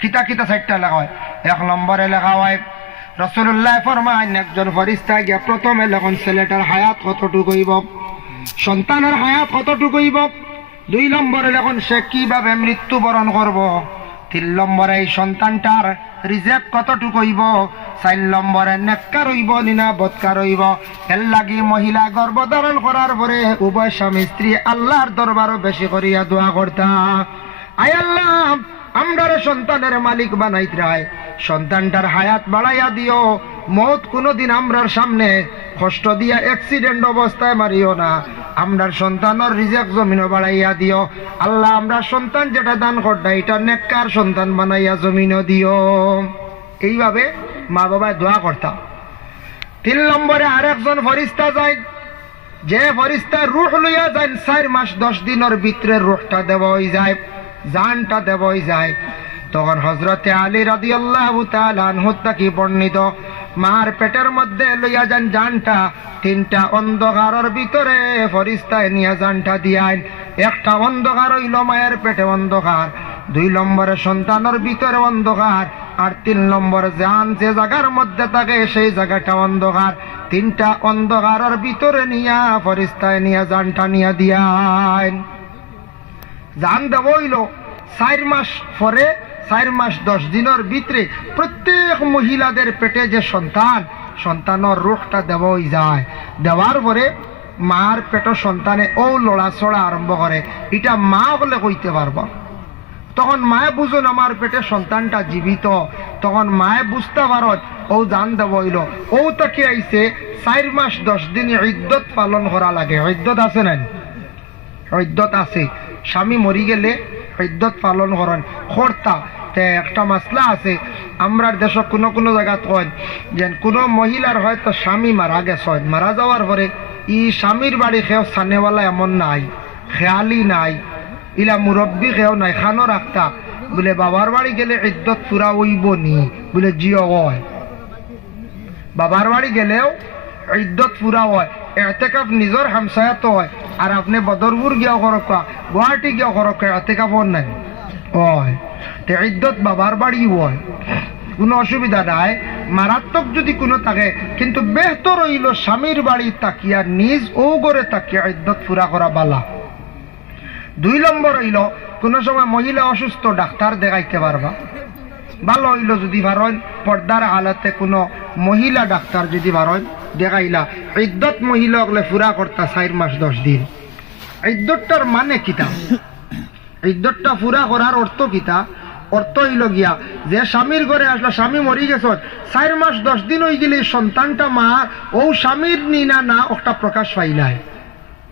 কিতা কিতা ৬০টা লেখা হয়? এক নম্বরে লেখা হয় রাসূলুল্লাহ ফরমান একজন ফেরেশতা গিয়া প্রথমে লেখন ছেলেটার হায়াত কতটুকু হইব, সন্তানের হায়াত কতটুকু হইব। দুই নম্বরে লেখন সে কিভাবে মৃত্যুবরণ করব। তিন নম্বরে এই সন্তানটার রিজেক্ট কতটুকু হইব। ৪ নম্বরে নেককার হইব নিনা বদকার হইব। এর লাগি মহিলা গর্ভধারণ করার পরে উভয় স্বামী স্ত্রী আল্লাহর দরবারও বেশি করিয়া দোয়া করতা, আয় আল্লাহ আমরার সন্তানের মালিক বানাইতে রায়, সন্তানটার হায়াত বাড়াইয়া দিও, মৌত কোনোদিন আমরার সামনে কষ্ট দিয়া অ্যাক্সিডেন্ট অবস্থায় মারিও না, আমরার সন্তানের রিজেক্ট জমিনও বাড়াইয়া দিও। আল্লাহ আমরা সন্তান যেটা দান করতা এটা নেককার সন্তান বানাইয়া জমিনও দিও। এইভাবে মা বাবা দোয়া করতাম। ৩ নম্বরে আরেকজন ফেরেশতা যায়, যে ফেরেশতা রূহ লইয়া যায় ৪ মাস ১০ দিনের ভিতরে রূহটা দেব হয়ে যায়, জানটা দেব হয়ে যায়। তখন হযরতে আলী রাদিয়াল্লাহু তাআলা আনহু থেকে বর্ণিত মার পেটের মধ্যে লইয়া যান জানটা, ৩টা অন্ধকারের ভিতরে ফেরেশতায় নিয়ে জানটা দিয়ান। একটা অন্ধকার হইল মায়ের পেটে অন্ধকার, ২ নম্বরে সন্তানের ভিতরে অন্ধকার, আর ৩ নম্বর জান যে জায়গার মধ্যে থাকে সেই জায়গাটা অন্ধকার। ৩টা অন্ধকারের ভিতরে নিয়া ফেরেশতায় নিয়ে জানটা নিয়ে দিয়ান। জান দেব হইল ৪ মাস পরে, ৪ মাস ১০ দিনের ভিতরে প্রত্যেক মহিলাদের পেটে যে সন্তান, সন্তানের রূহটা দেব হয়ে যায়। দেওয়ার পরে মার পেট সন্তানে ও লড়াচড়া আরম্ভ করে, এটা মা বলে কইতে পারবা। তখন মায়ে বুঝুন আমার পেটে সন্তানটা জীবিত, তখন মায়ে বুঝতে পারত ও জান দেব হইল। ও তাকে আইছে ৪ মাস ১০ দিন ইদ্যত পালন করা লাগে। ইদ্যত আছে না? ইদ্যত আছে। স্বামী মরি গেলে ইদ্যত পালন করেন কর্তা। একটা মাসলা আছে আমরার দেশ কোনো কোনো জায়গা কয় যে কোনো মহিলার হয়তো স্বামী মারা গেছেন, মারা যাওয়ার পরে ই স্বামীর বাড়ি খেয়েও সানেওয়ালা এমন নাই, খেয়ালি নাই, ইলা মুরব্বী খেয়েও নাই, খানো রাখতা বলে বাবার বাড়ি গেলে ইদ্যত পুরা হইব নি বলে জিও হয়। বাবার বাড়ি গেলেও ইদ্যত পুরা হয়। এতেকাফ নিজের হামসায়াত হয়, আর আপনি বদরপুর গিয়া করকা, গুয়াহাটি গিয়া করকা, এতেকাফ নাই হয়। ইদ্যত বাবার বাড়ি হয়, কোনো অসুবিধা নাই। মারাত্মক যদি কোনো থাকে, কিন্তু বেহতর হইল স্বামীর বাড়ি তাকিয়া নিজ ও গড়ে তাকিয়া ইদ্যত পুরা করা বালা। ২ নম্বর হইল কোন সময় মহিলা অসুস্থ, ডাক্তার দেখাইতে পারবা। ভালো হইল যদি পারেন পর্দার হালতে কোনো মহিলা ডাক্তার যদি পারেন দেখাইলা। ইদ্যত মহিলা হলে পুরা করতা ৪ মাস ১০ দিন। ইদ্যতটার মানে কিতা? ইদ্যতটা পুরা করার অর্থ কিতা? অর্থ হইল গিয়া যে স্বামীর ঘরে আসলো, স্বামী মরি গেছ, ৪ মাস ১০ দিন হয়ে গেলে সন্তানটা মা ও স্বামীর নিনা না একটা প্রকাশ পাইলাই,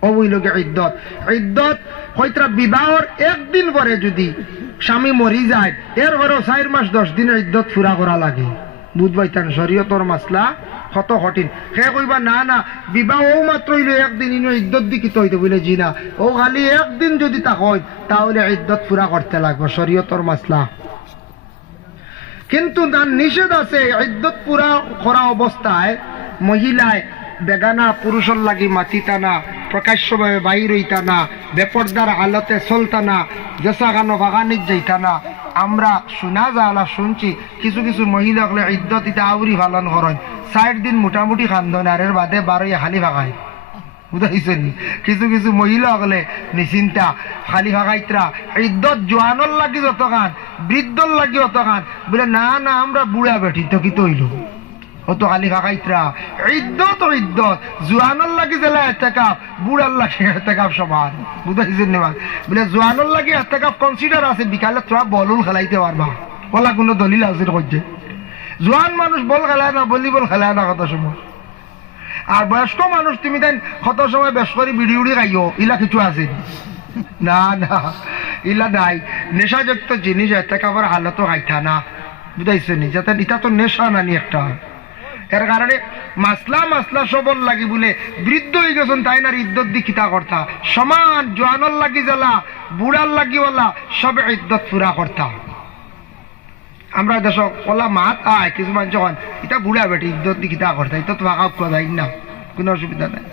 ও হইল গিয়া ইদ্যত। ইদ্যত হয়তো বিবাহর ১ দিন পরে যদি স্বামী মরি যায়, এর ঘরেও ৪ মাস ১০ দিনের ইদ্যত পুরা করা লাগে। বুঝবাইতেন শরীয়তর মাসলা কত কঠিন। সে কইবা না না বিবাহ ও মাত্র হইল ১ দিন, ইনো ইদ্যত দিকিত হইতে বলে জি না, ও খালি ১ দিন যদি তা হয় তাহলে ইদ্যত পুরা করতে লাগবে, শরীয়তর মাসলা। কিন্তু তার নিষেধ আছে, ইদ্যত পুরা করা অবস্থায় মহিলায় বেগানা পুরুষের লাগি মাতি টানা, প্রকাশ্যভাবে বাইর হইতা না, বেপর্দার আলোতে চলতা না, জেসা গানো বাগানিত যাইতা না। আমরা শোনা যাওয়া শুনছি কিছু কিছু মহিলা হলে ইদ্যত ইতা আউরি পালন করেন, 60 দিন মোটামুটি খান্দন আর এর বাদে 12 খালি ভাগায়। বুঝাইছেন? কিছু কিছু মহিলা হলে নিশ্চিন্তা খালি ভাগাইতরা ইদ্যত জোয়ানর লাগি যত খান, বৃদ্ধর লাগি অত খান, বলে না না আমরা বুড়া বেঠি তো কি তৈল অত খালি ভাগাইতরা। ইদ্যত ইদ্যত জোয়ানর লাগি জেলা এতেকাপ, বুড়ার লাগে এতেকাপ সমান। বুঝাইছেন? বলে জোয়ানর লাগে এতেকাপ কনসিডার আছে, বিকালে তোরা বলুল খেলাইতে পারবা, বলা কোনো দলিল আছে করছে। জোয়ান মানুষ বল খেলায় না, ভলিবল খেলায় না কত সময়। আর বয়স্ক মানুষ তুমি দেন কত সময় বেশ করে বিড়ি উড়ি খাইও, ইলা কিছু আছে না? না ইলা নাই। নেশাযুক্ত জিনিস এতে খাবার হালতো খাইতা না। বুঝাইছে নি? যাতে এটা তো নেশা নানি একটা। এর কারণে মাসলা মাসলা সবল লাগি বলে বৃদ্ধ হয়ে গেছেন তাই না ইদ্যত দি কিতা করতা সমান, জোয়ানর লাগি জ্বালা বুড়ার লাগি ওলা সবে ইদ্যত পুরা করতা। আমরা দেশ ওলা মাত আয় কিছু মানুষ যখন এটা বুড়া বেটি ইদ্যত দি কিতা করতা, এটা তো ফাঁকা যাই না, কোনো অসুবিধা নাই,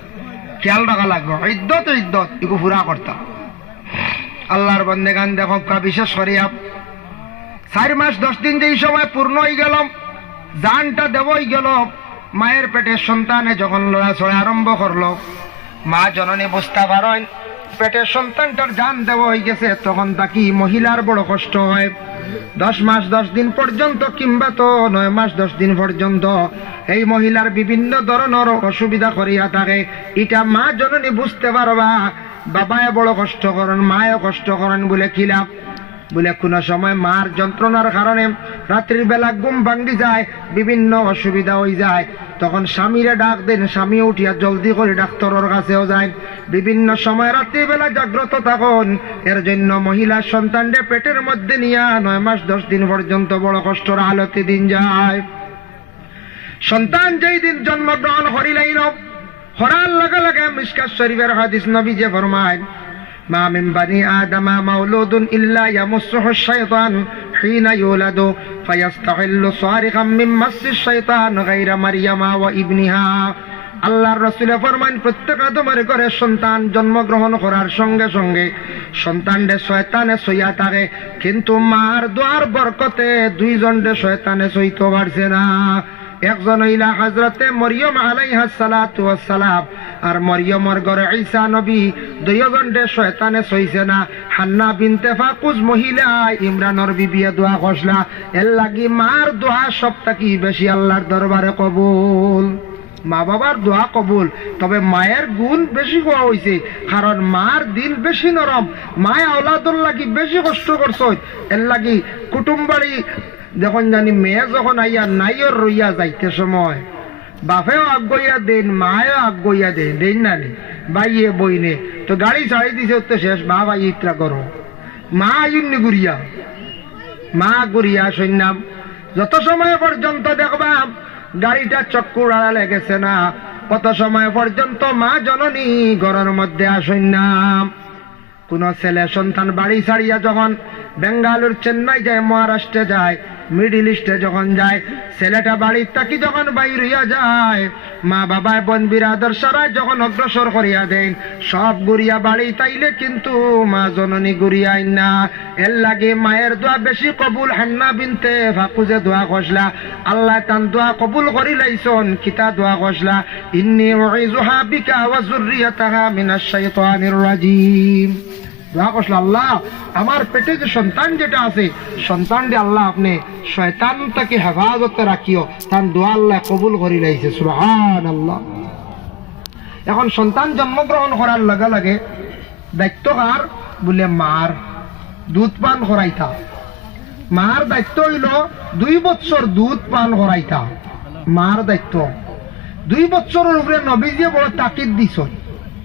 খেয়াল রাখা লাগবে। ইদ্যত ইদ্যত এগুলো পুরা করতা। আল্লাহর বন্দেগান দেখো বিশেষ করে 4 মাস 10 দিন যেই সময় পূর্ণ হয়ে গেল, জানটা দেবই গেল, মায়ের পেটের সন্তানে যখন লড়াচড়া আরম্ভ করলো, মা জননী বুঝতে পারেন পেটের সন্তানটার জান দেওয়া হয়ে গেছে, তখন তাকি মহিলার বড় কষ্ট হয়। 10 মাস 10 দিন পর্যন্ত কিংবা তো 9 মাস 10 দিন পর্যন্ত এই মহিলার বিভিন্ন ধরনের অসুবিধা করিয়া থাকে। এটা মা জননী বুঝতে পারবা, বাবায় বড় কষ্ট করেন, মায়ে কষ্ট করেন বলে খিলাপ। বলে কোন সময় মার যন্ত্রণার কারণে রাত্রির বেলা ঘুম ভাঙ্গি যায়, বিভিন্ন অসুবিধা হয়ে যায়, তখন স্বামীরে ডাক দেন, স্বামী উঠিয়া জলদি করে ডাক্তারের কাছেও যায়। বিভিন্ন সময় রাত্রিবেলা জাগ্রত থাকুন। এর জন্য মহিলার সন্তানকে পেটের মধ্যে নিয়ে 9 মাস 10 দিন পর্যন্ত বড় কষ্টর হালতে দিন যায়। সন্তান যেই দিন জন্মগ্রহণ করিলেন, হরার লগে লগে মিশকাত শরীফের হাদিস নবী যে ফরমায়, মা মিন বানি আদম মাউলুদুন ইল্লা ইয়ামুসসুহু আশ-শাইতান হিনা ইউলাদু ফায়াস্তাহিল্লু সারিকাম মিন মাসসিশ শাইতান গায়রা মারইয়ামা ওয়া ইবনিহা। আল্লাহর রাসূল ফরমান, প্রত্যেক আদমের ঘরে সন্তান জন্মগ্রহণ করার সঙ্গে সঙ্গে সন্তানদের শয়তানে সইয়া থাকে, কিন্তু মার দোয়ার বরকতে 2 জনরে শয়তানে সইতে পারছে না। একজন হইলা হযরতে মরিয়ম আলাইহা সালাতু ওয়াস সালাম, আর মরিয়মের ঘরে ঈসা নবী, 2 জনরে শয়তানে সইছে না। হান্না বিনতে ফাকুজ মহিলা ইমরানের বিবিয়ে দোয়া করলা, এর লাগি মার দোয়া সবথেকে বেশি আল্লাহর দরবারে কবুল। মা বাবার দোয়া কবুল, তবে মায়ের গুণ বেশি হওয়া হয়েছে, কারণ মার দিল বেশি নরম, মায় আওলাদর লাগি বেশি কষ্ট করছে। এর লাগি কুটুম বাড়ি যখন জানি মেয়ে যখন আইয়া নাইয়র রইয়া যাইতে সময় বাপেও আগ্গইয়া দেন, মায়েও আগ্গইয়া দেন, দেন না নি বাইয়ে বইনে তো গাড়ি ছাড়ি দিছে তো শেষ, মা ভাই ইত্রা করো, মা আইনি গুড়িয়া, মা গুড়িয়া সৈন্যাম। যত সময় পর্যন্ত দেখবা গাড়িটা চক্কুর আড়ালে গেছে না, কত সময় পর্যন্ত মা জননী ঘরের মধ্যে আসইনাম। কোন ছেলে সন্তান বাড়ি ছাড়িয়া যখন বেঙ্গালুর, চেন্নাই যায়, মহারাষ্ট্রে যায়, মিডিল ইস্টে যখন যায়, ছেলেটা বাড়ির থাকি যখন বাইর হইয়া যায়, মা বাবায় বোন বিরাদর সারায় যখন অগ্রসর করিয়া দেন, সব গুড়িয়া বাড়ি তাইলে কিন্তু মা জননী গুড়িয়াই না। এর লাগে মায়ের দোয়া বেশি কবুল। হান্না বিনতে ফাকুজে দোয়া কষলা, আল্লাহ তান দোয়া কবুল করি লাইছন। কিতা দোয়া কষলা, ইন্নী উইযুহা বিকা ওয়া যুররিয়াতাহা মিনাশ শাইতানির রাজিম। দোয়া করছিল, আল্লাহ আমার পেটে যে সন্তান যেটা আছে, সন্তানটি আল্লাহ আপনি শয়তান থেকে হেফাজতে রাখিও। তার দোয়া আল্লাহ কবুল করি লাইছে, সুবহানাল্লাহ। এখন সন্তান জন্মগ্রহণ করার লগে লগে দায়িত্ব কার বলে মার দুধ পান করাইতা। মার দায়িত্ব হইল 2 বছর দুধ পান করাইতা, মার দায়িত্ব। 2 বছরের উপরে নবীজি বড় তাকিদ দিছ,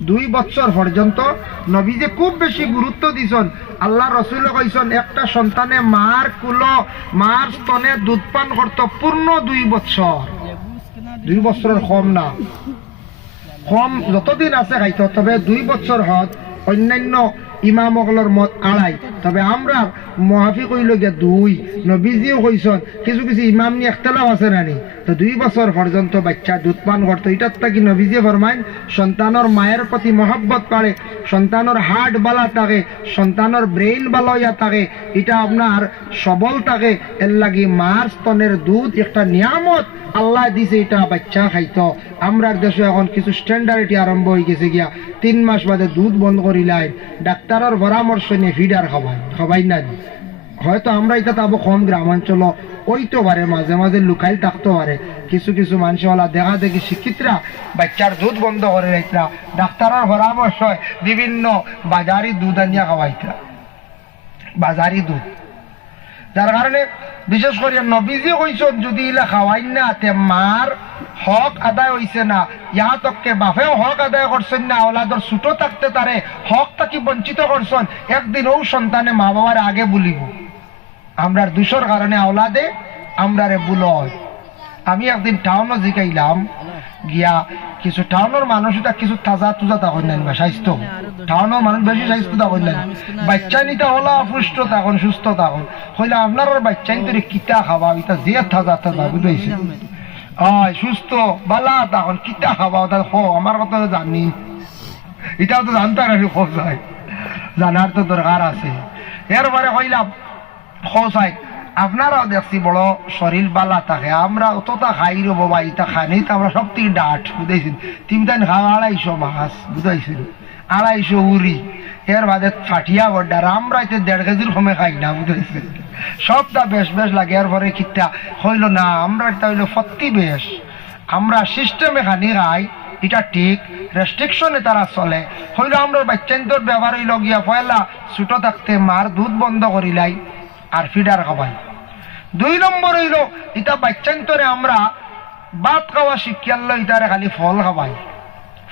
2 বছর পর্যন্ত নবীজি খুব বেশি গুরুত্ব দিছেন। আল্লাহ রসুল কইছেন একটা সন্তানে মার কুলো, মার স্তনে দুধ পান করত পূর্ণ 2 বছর। 2 বছরের কম না, কম যতদিন আছে খাইত, তবে 2 বছর হত। অন্যান্য ইমামগুলোর মত আড়াই, তবে আমরা মুহাফি কইল গিয়া 2 নবীজিও কইছেন কিছু কিছু ইমাম নি ইখতিলাফ আছে নানি তো 2 বছর পর্যন্ত বাচ্চা দুধ পান করতো এটার থেকে নবীজি ফরমাইন সন্তানের মায়ের প্রতি মহব্বত করে সন্তানের হার্ট বালা থাকে সন্তানের ব্রেইন ভালো ইয়া থাকে এটা আপনার সবল থাকে এর লাগি মার স্তনের দুধ একটা নিয়ামত আল্লাহ দিছে এটা বাচ্চা খাইতো আমরার দেশে এখন কিছু স্ট্যান্ডার্ড আরম্ভ হয়ে গেছে গিয়া 3 মাস বাদে দুধ বন্ধ করিলাই ডাক্তারের পরামর্শ নিয়ে ফিডার খাবাই না হয়তো আমরা এটা তাবো কম গ্রামাঞ্চল ওইতো পারে মাঝে মাঝে লুকাইল থাকতে পারে কিছু কিছু মানুষওয়ালা দেখা দেখি শিক্ষিতরা বাচ্চার দুধ বন্ধ করে রাইতরা ডাক্তারের পরামর্শ বিভিন্ন বাজারি দুধ আনিয়া খাওয়াইতরা বাজারি দুধ যার কারণে বিশেষ করে নবীজি কইছেন যদি ইলা খাওয়াই না তে মার হক আদায় হইছে না ইহা তককে বাপেও হক আদায় করছেন না ওলাদর ছুটো থাকতে তারে হক তাকে বঞ্চিত করছেন একদিন ও সন্তানে মা বাবার আগে বলিব আমরার দোষের কারণে আওলাদে আমরারে বুলো হয় আমি একদিন টাউনও জিকাইলাম গিয়া কিছু টাউনের মানুষ এটা কিছু তাজা তুজা তখন নেন বা স্বাস্থ্য টাউনের মানুষ বেশি স্বাস্থ্য তখন নেন বাচ্চা নিতে হলা পুষ্ট তখন সুস্থ তখন হইলে আপনার বাচ্চাই তোর কিতা খাওয়া এটা যে তাজা তাজা বুঝাইছে সুস্থ বালা তখন কিতা খাওয়া তা খো আমার কথা জানি এটাও তো জানতে আর খোঁজ যায় জানার তো দরকার আছে এরপরে হইলাম খোঁজাই আপনারাও দেখছি বড় শরীর বালা থাকে আমরা অতটা খাই রে বাবা ইটা খানি তো আমরা সব থেকে ডাট বুঝাইছি তিনটান খাওয়া 250 মাছ বুঝাইছি 250 উড়ি এর বাদে ফাটিয়া বড্ডার আমরা এতে 1.5 কেজির কমে খাই না বুঝাইছি সবটা বেশ বেশ লাগে এরপরে খিতা হইল না আমরা এটা হইলো ফত্তি বেশ আমরা সিস্টেমে খানি খাই এটা ঠিক রেস্ট্রিকশনে তারা চলে হইলো আমরা বাচ্চান্তর ব্যবহার হইল গিয়া পয়লা ছোট থাকতে মার দুধ বন্ধ করিলাই আর ফিডার খাওয়াই 2 নম্বর হইল এটা বাচ্চান্তরে আমরা ভাত খাওয়া শিখিয়াল ইটারে খালি ফল খাওয়াই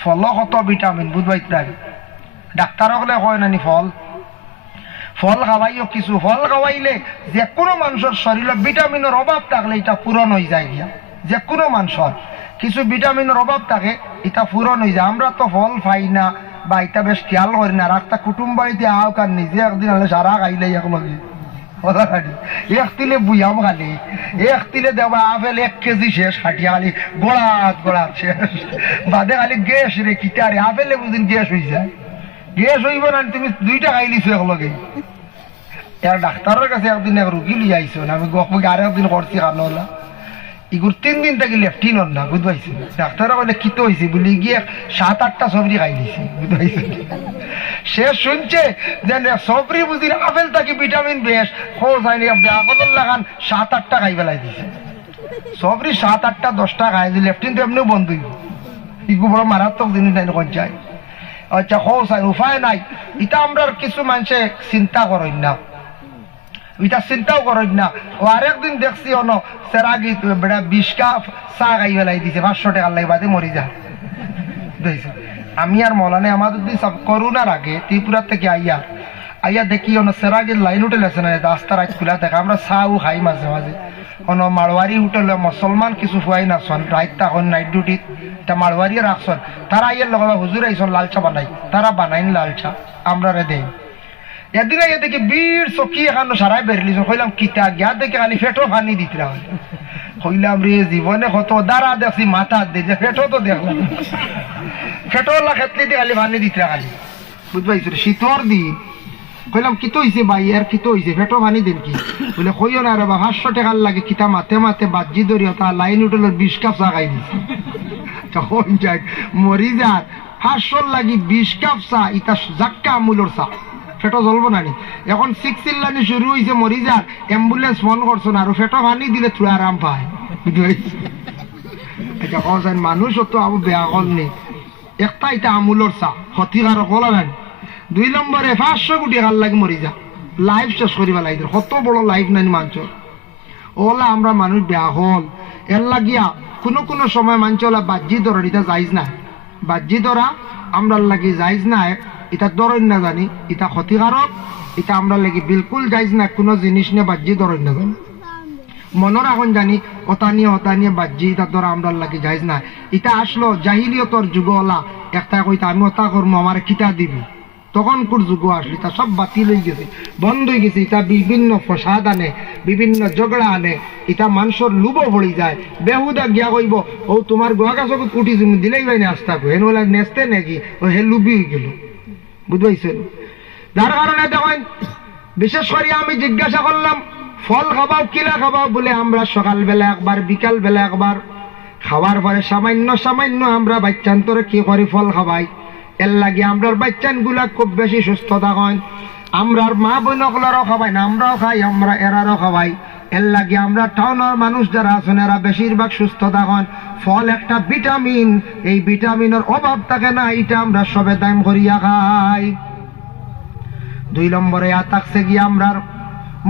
ফল কত ভিটামিন বুঝবাই ডাক্তার হলে কয় নানি ফল খাওয়াইও কিছু ফল খাওয়াইলে যে কোনো মানুষের শরীরে ভিটামিনের অভাব থাকলে এটা পূরণ হয়ে যায় গিয়া যে কোনো মানুষের কিছু ভিটামিনের অভাব থাকে এটা পূরণ হয়ে যায় আমরা তো ফল পাই না বা এটা বেশ খেয়াল করি না রাস্তা কুটুম বাড়িতে আও কার নিজে একদিন হলে সারা খাইলে একলগে এক তিলে বুঝাম খালি এক তিলে দেবা আপেল 1 কেজি শেষ খাটিয়া খালি গোড়াত শেষ বাদে খালি গ্যাস রে কিটারে আপেলে বুঝিন গ্যাস হয়ে যায় গ্যাস হইব না তুমি 2টা খাইলিছো একলগে এর ডাক্তারের কাছে একদিন এক রুগী লিয়ে আইছো না আমি গপকে আর একদিন করছি কারণ হলা ইগুর 3 দিন থেকে লেফটিন না বুঝবাইছি ডাক্তার বলে কিতো হয়েছে বলি গিয়ে 7-8টা সবজি খাই দিছি বুঝবাইছি সে শুনছে যে সবরি বুঝি আপেল থাকি ভিটামিন বেশ খোঁজ হয়নি ব্যাকরণ লাগান 7-8টা খাই বেলাই দিছে সবরি 7-8টা 10টা খাই দিলে লেফটিন তো এমনিও বন্ধ হইব ইগু বড় মারাত্মক জিনিস নাই কোন চাই আচ্ছা খোঁজ হয় উপায় নাই এটা আমরা কিছু মানুষে চিন্তা করেন না এটা চিন্তাও করেন না ও আরেকদিন দেখছি অন সেরাগি বেড়া 20 কাপ চা খাই বেলাই দিছে 500 টাকা লাগে বাদে মরি যা আমি আর মৌলানা আমাদের দিন সব করোনার আগে ত্রিপুরা থেকে আইয়া দেখি অন সেরাগির লাইন হোটেল আছে না রাস্তা রাত খোলা থাকে আমরা চাও খাই মাঝে মাঝে অন মারোয়ারি হোটেলে মুসলমান কিছু ফুয়াই না শোন রাত তখন নাইট ডিউটিত তা মারোয়ারি রাখছেন তারা আইয়ার লগে হুজুর আইসন লাল চা বানাই তারা বানাইন লাল চা আমরা রে দেই একদিন আইয়া দেখি বীর চকি এখানো সারাই বেরলিছ কইলাম কিতা গিয়া দেখে খালি ফেটো ফানি দিতরা কইলাম রে জীবনে কত দাঁড়া দেখছি মাথা দিয়ে ফেটো তো দেখলাম ফেটোলা খেতলি দিয়ে খালি ফানি দিতরা খালি বুঝবাইছো শীতর দিন কইলাম কিতো হইছে ভাই আর কিতো হইছে ফেটো ফানি দেন কি বলে কইও না রে বা 500 টাকার লাগে কিতা মাতে মাতে বাজি ধরিও তা লাইন হোটেলের 20 কাপ চা খাই দিছে তখন যাই মরি যার 500 লাগি 20 কাপ চা ইটা জাক্কা আমুলর চা ফেটো জ্বলবো না এখন 6 চিল্লানি শুরু হয়েছে মরি যার অ্যাম্বুলেন্স ফোন করছো না আর ফেটো পানি দিলে তুই আরাম পায় এটা কন মানুষ তো আবু বেয়া করনি একটা এটা আমুলর চা ক্ষতিকারক হলো না 2 নম্বরে 500 কোটি টাকার লাগে মরি যা লাইফ শেষ করিবা লাগে কত বড় লাইফ নাই মানছ ওলা আমরা মানুষ বেয়া হল এর লাগিয়া কোনো সময় মানছ ওলা বাজি ধরা এটা যাইজ না বাজি ধরা আমরা লাগি যাইজ না এটা ধরেন না জানি এটা ক্ষতিকারক এটা আমরা লাগি বিলকুল যাইজ না কোনো জিনিস নিয়ে বাজি ধরেন না জানি মনের এখন জানি ওটা নিয়ে বাজি এটা ধরা আমরা লাগি যাইজ না এটা আসলো জাহিলিয়তর যুগ ওলা একটা কইতা আমি ওটা করবো আমার কিতা দিবি তখন কোর যুগ আসলি তা সব বাতিল হয়ে গেছে, বন্ধ হয়ে গেছে। এটা বিভিন্ন ফসাদ আনে, বিভিন্ন ঝগড়া আনে, এটা মানুষের লুবো পড়ি যায়। বেহুদা গিয়া কইব ও তোমার গোয়া গাছত উঠি তুমি দিলেই ভাই নাস্তা কো হেন বলে নেস্তে নাকি ও হে লুবি হয়ে গেল, বুঝবাইছেন? যার কারণে দেখেন বিশেষ করে আমি জিজ্ঞাসা করলাম ফল খাবাও কিলা খাবাও বলে, আমরা সকালবেলা একবার বিকাল বেলা একবার খাওয়ার পরে সামান্য সামান্য আমরা বাচ্চান্তরে কি করি ফল খাবাই। এর লাগে আমরার বাচ্চান গুলা খুব বেশি সুস্থ থাকেন। আমরার মা বোনগুলারও খাবাই না, আমরাও খাই, আমরা এরারও খাওয়াই। এর লাগে আমরা টাউনের মানুষ যারা আছেন এরা বেশিরভাগ সুস্থ থাকেন। ফল একটা ভিটামিন, এই ভিটামিনের অভাব থাকে না, এটা আমরা সবে দাম করিয়া খাই। 2 নম্বরে থাকছে গিয়ে আমরা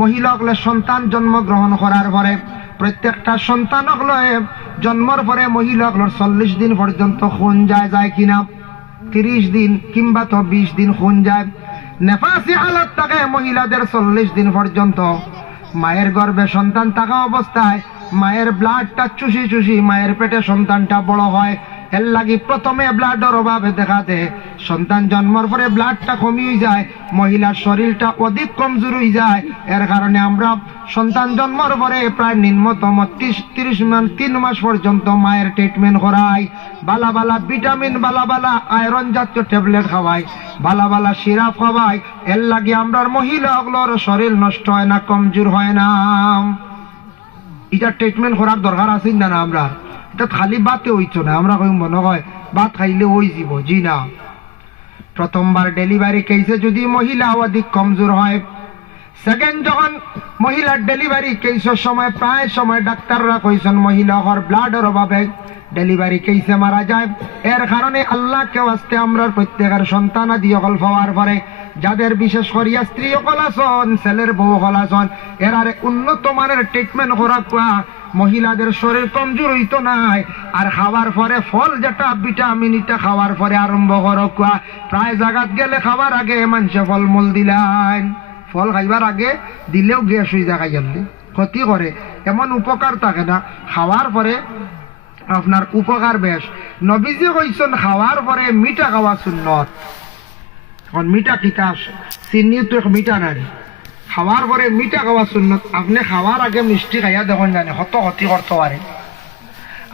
মহিলাগুলো সন্তান জন্মগ্রহণ করার পরে প্রত্যেকটা সন্তান জন্মের পরে মহিলাগুলোর 40 দিন পর্যন্ত খুন যায় কিনা, 30 দিন কিংবা তো 20 দিন খুন যায়। নেফাসি হালত থাকে মহিলাদের 40 দিন পর্যন্ত। মায়ের গর্ভে সন্তান থাকা অবস্থায় মায়ের ব্লাডটা চুষি চুষি মায়ের পেটে সন্তানটা বড় হয়। এর লাগি প্রথমে ব্লাডের অভাবে দেখাতে সন্তান জন্মের পরে ব্লাডটা কমিয়ে যায়, মহিলার শরীরটা অধিক কমজোর হয়ে যায়। এর কারণে আমরা সন্তান জন্মের পরে প্রায় নিম্নতম 3 মাস পর্যন্ত মায়ের ট্রিটমেন্ট করাই। বালা বালা ভিটামিন, বালা বালা আয়রন জাতীয় ট্যাবলেট খাওয়াই, বালা বালা সিরাপ খাওয়াই। এর লাগে আমরা মহিলাগুলোর শরীর নষ্ট হয় না, কমজোর হয় না। এটা ট্রিটমেন্ট করার দরকার আছে না? আমরা এটা খালি বাতে হইতো না, আমরা মনে হয় ভাত খাইলে ওই যাব, জি না। প্রথমবার ডেলিভারি কেসে যদি মহিলা অধিক কমজোর হয়, সেকেন্ড যখন মহিলার ডেলিভারি কেসের সময় প্রায় সময় ডাক্তাররা কইছেন মহিলার ব্লাডের অভাবে ডেলিভারি কেসে মারা যায়। এর কারণে আল্লাহকে ওয়াস্তে আমরা প্রত্যেকের সন্তান আদি অকল পাওয়ার পরে যাদের বিশেষ করিয়া স্ত্রী অকল আছেন, ছেলের বউ অকল আছেন, এরারে উন্নত মানের ট্রিটমেন্ট করা কোয়া মহিলাদের শরীর কমজোর হইতো নাই। আর খাওয়ার পরে ফল যেটা ভিটামিন এটা খাওয়ার পরে আরম্ভ করো কোয়া। প্রায় জায়গাত গেলে খাবার আগে মানুষে ফলমূল দিলেন, ফল খাইবার আগে দিলেও গ্যাস হয়ে যায়, খাইলে ক্ষতি করে, এমন উপকার থাকে না। খাওয়ার পরে আপনার উপকার বেশ। নবীজি কইছেন খাওয়ার পরে মিঠা খাওয়া সুন্নত। এখন মিঠা কিতা চিনি তো মিঠা নাই, খাওয়ার পরে মিঠা খাওয়া সুন্নত। আপনি খাওয়ার আগে মিষ্টি খাইয়া দেখুন জানি কত ক্ষতি করতে পারে।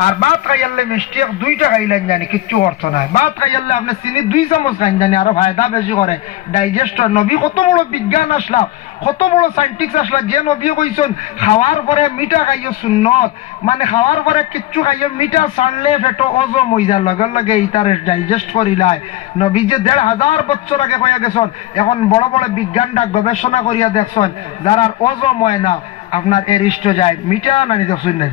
আর ভাত খাইয়ালে মিষ্টি 2টা খাইলেন জানি কিচ্ছু অর্থ নাই। ভাত খাইয়ালে আপনি চিনি 2 চামচ খাইন জানি আরো ফায়দা বেশি করে, ডাইজেস্ট হয়। নবী কত বড় বিজ্ঞান আসলাম, কত বড় সাইন্টিস্ট আসলাম, যে নবী কইছেন খাওয়ার পরে মিঠা খাইও সুন্নত। মানে খাওয়ার পরে কিচ্ছু খাইও মিঠা ছাড়লে পেটো অজম হয়ে যায়, লগে লগে ইটারে ডাইজেস্ট করিলায়। নবী যে 1500 বছর আগে কইয়া গেছেন, এখন বড় বড় বিজ্ঞানটা গবেষণা করিয়া দেখছেন যারা অজম হয় না আপনার এরিস্টো যায় মিঠা নানি দেখছেন না,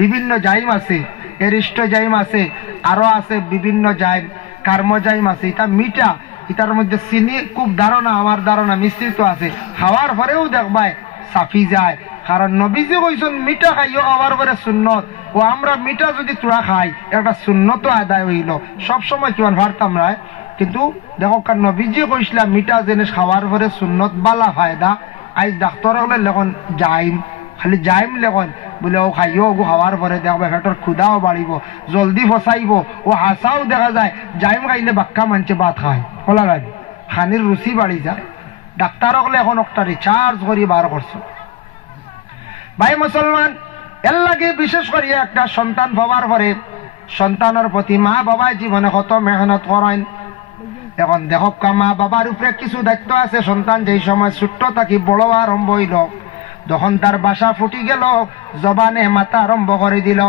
বিভিন্ন জাইম আছে, এরিস্টো জাইম আছে, আরো আছে বিভিন্ন জাইম, কার্মোজাইম আছে। এটা মিঠা, এটার মধ্যে চিনি খুব ধারণা, আমার ধারণা মিশ্রিত আছে। খাওয়ার পরেও দেখবাই সাফি যায়, কারণ নবীজি কইছেন মিঠা খাইও খাওয়ার পরে সুন্নত। ও আমরা মিঠা যদি তোরা খাই একটা সুন্নত আদায় হইল। সবসময় কেমন ভারতাম রায়, কিন্তু দেখো কার নবীজি কইছিলাম মিঠা জিনিস খাওয়ার পরে সুন্নত বালা ফায়দা। আজ ডাক্তার হলে লেখন জাইম, খালি জাইম লেখন বলে ও খাইও গো খাওয়ার পরে দেখবে পেটর ক্ষুদাও বাড়িব, জলদি ফসাইব। ও হাসাও দেখা যায় জাইম খাইলে বাক্কা মানছে ভাত খায়, খোলা গাই খানির রুচি বাড়ি যায়। ডাক্তার হলে এখন একটা রিচার্জ করি বার করছে। ভাই মুসলমান, এর লাগে বিশেষ করে একটা সন্তান পাওয়ার পরে সন্তানের প্রতি মা বাবা জীবনে কত মেহনত করেন। এখন দেখো মা বাবার উপরে কিছু দায়িত্ব আছে। সন্তান যেই সময় ছোট্ট থাকি বড় আরম্ভ হইল, যখন তার বাসা ফুটি গেল, জবানে মাথা আরম্ভ করে দিল,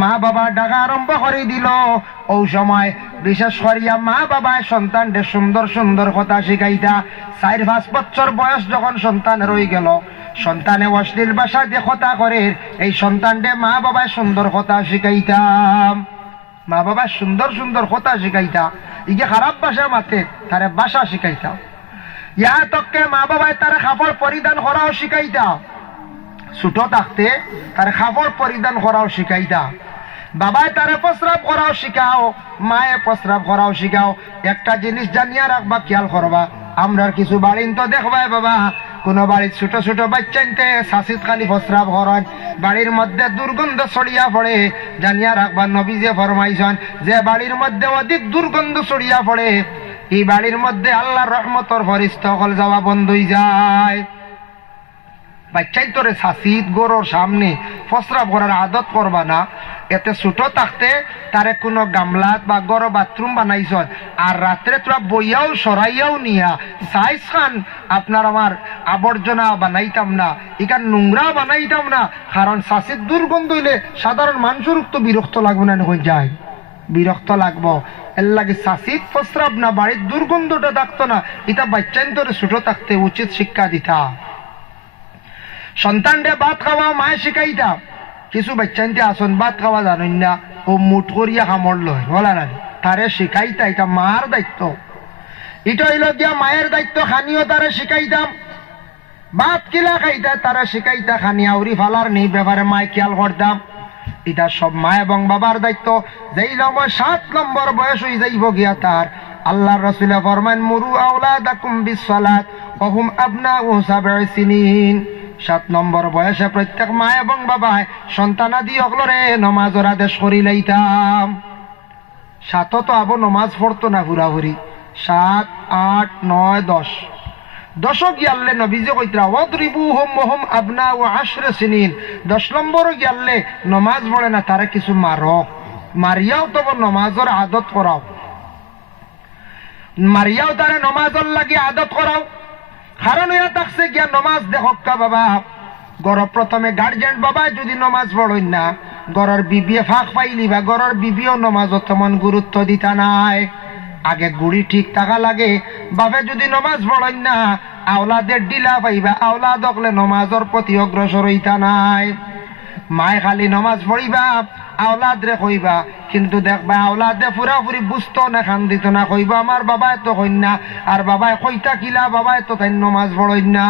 মা বাবা ডাকা আরম্ভ করে দিল, ও সময় বিশেষ করিয়া মা বাবায় সন্তানদের সুন্দর সুন্দর কথা শিখাইতা। 4-5 বছর বয়স যখন সন্তানের হয়ে গেল, সন্তানে অশ্লীল ভাষা দিয়ে কথা করে, এই সন্তানকে মা বাবায় সুন্দর কথা শিখাইতাম। মা বাবা সুন্দর সুন্দর কথা শিখাইতা, ইগে খারাপ ভাষা মাতে তারে ভাষা শিখাইতা। ইয়া তককে মা বাবায় তারে কাপড় পরিধান করাও শিখাইতা, ছোট থাকতে তারে কাপড় পরিধান করাও শিখাইতা। বাবায় তারে প্রস্রাব করাও শিখাও, মায়ে প্রস্রাব করাও শিখাও। একটা জিনিস জানিয়া রাখবা, খেয়াল করবা, আমরার কিছু বাড়িন তো দেখবাই বাবা, কোন বাড়ির ছোট ছোট বাচ্চাইতে শাসিত খালি প্রস্রাব করেন, বাড়ির মধ্যে দুর্গন্ধ ছড়িয়া পড়ে। জানিয়া রাখবা নবী যে ফরমাইছেন, যে বাড়ির মধ্যে অধিক দুর্গন্ধ ছড়িয়া পড়ে এই বাড়ির মধ্যে আল্লাহর রহমতর ফরিস্তা সকল যাওয়া বন্ধ হয়ে যায়। বাচ্চাই তোরে শাসিত গরুর সামনে ফসরাব করার আদত করবা না। এতে ছোট থাকতে তারে কোনো গামলাত বা গড় বাথরুম বানাইছ, আর রাত্রে তোরা বইয়াও সরাইয়াও নিয়া সাইজ খান আপনার আমার আবর্জনা বানাইতাম না, এখান নোংরা বানাইতাম না। কারণ শাসিত দুর্গন্ধ হইলে সাধারণ মানুষের তো বিরক্ত লাগবে না, হয়ে যায় বিরক্ত লাগবো। এর লাগে শাসিত ফসরাব না, বাড়ির দুর্গন্ধটা থাকতো না। এটা বাচ্চাই তোরে ছোট থাকতে উচিত শিক্ষা দিতা। সন্তানরে ভাত খাওয়া মায়ে শিখাইতাম। কিছু বাচ্চাইতে আসন ভাত খাওয়া জানেন না, ও মুঠ করিয়া খামড় লয় বলা না, তারে শিখাইতা। এটা মার দায়িত্ব, এটা হইল গিয়া মায়ের দায়িত্ব। খানিও তারে শিখাইতাম, ভাত কিলা খাইতা তারা শিখাইতা, খানি আউরি ফালার নেই ব্যাপারে মায় খেয়াল করতাম। এটা সব মা এবং বাবার দায়িত্ব। যেই নম্বর 7 নম্বর বয়স হয়ে যাইব গিয়া তার, আল্লাহ রাসূল ফরমান মুরু আওলাদাকুম বিসসালাত ওয়া হুম আবনাউ 7 সিনিন। 7 নম্বর বয়সে প্রত্যেক মা এবং বাবায় সন্তানাদি অগলরে নমাজের আদেশ করি লাইতাম। 7 তো আবো নমাজ পড়তো না পুরাপুরি, 7, 8, 9, 10 দশক গিয়ালে নবীজি কইতরা ওয়াদরিবুহুম ওয়া হুম আবনাউ 10 সিনিন। 10 নম্বর গিয়ালে নমাজ পড়ে না তারা কিছু মারো, মারিয়াও তো নমাজের আদত করাও, মারিয়াও তারে নমাজের লাগি আদত করাও। কারণ ইয়া থাকছে গিয়া নমাজ দেখক্কা বাবা। গড় প্রথমে গার্জেন বাবা যদি নমাজ পড়েন না, গড়ের বিবিয়ে ফাঁক পাইলি বা গড়ের বিবিও নমাজত তেমন গুরুত্ব দিতা নাই। আগে গুড়ি ঠিক থাকা লাগে। বাপে যদি নমাজ পড়েন না, আওলাদের ডিলা পাইবা, আওলাদ হকলে নমাজের প্রতি অগ্রসর হইতা নাই। মায় খালি নমাজ পড়িবা, আওলাদ রে কইবা, কিন্তু দেখবা আওলাদে পুরাপুরি বুঝতো না, খান দিত না। কইবা আমার বাবায় তো কইন না, আর বাবায় কইতা কিলা বাবায় তো তাই নমাজ পড়েন না,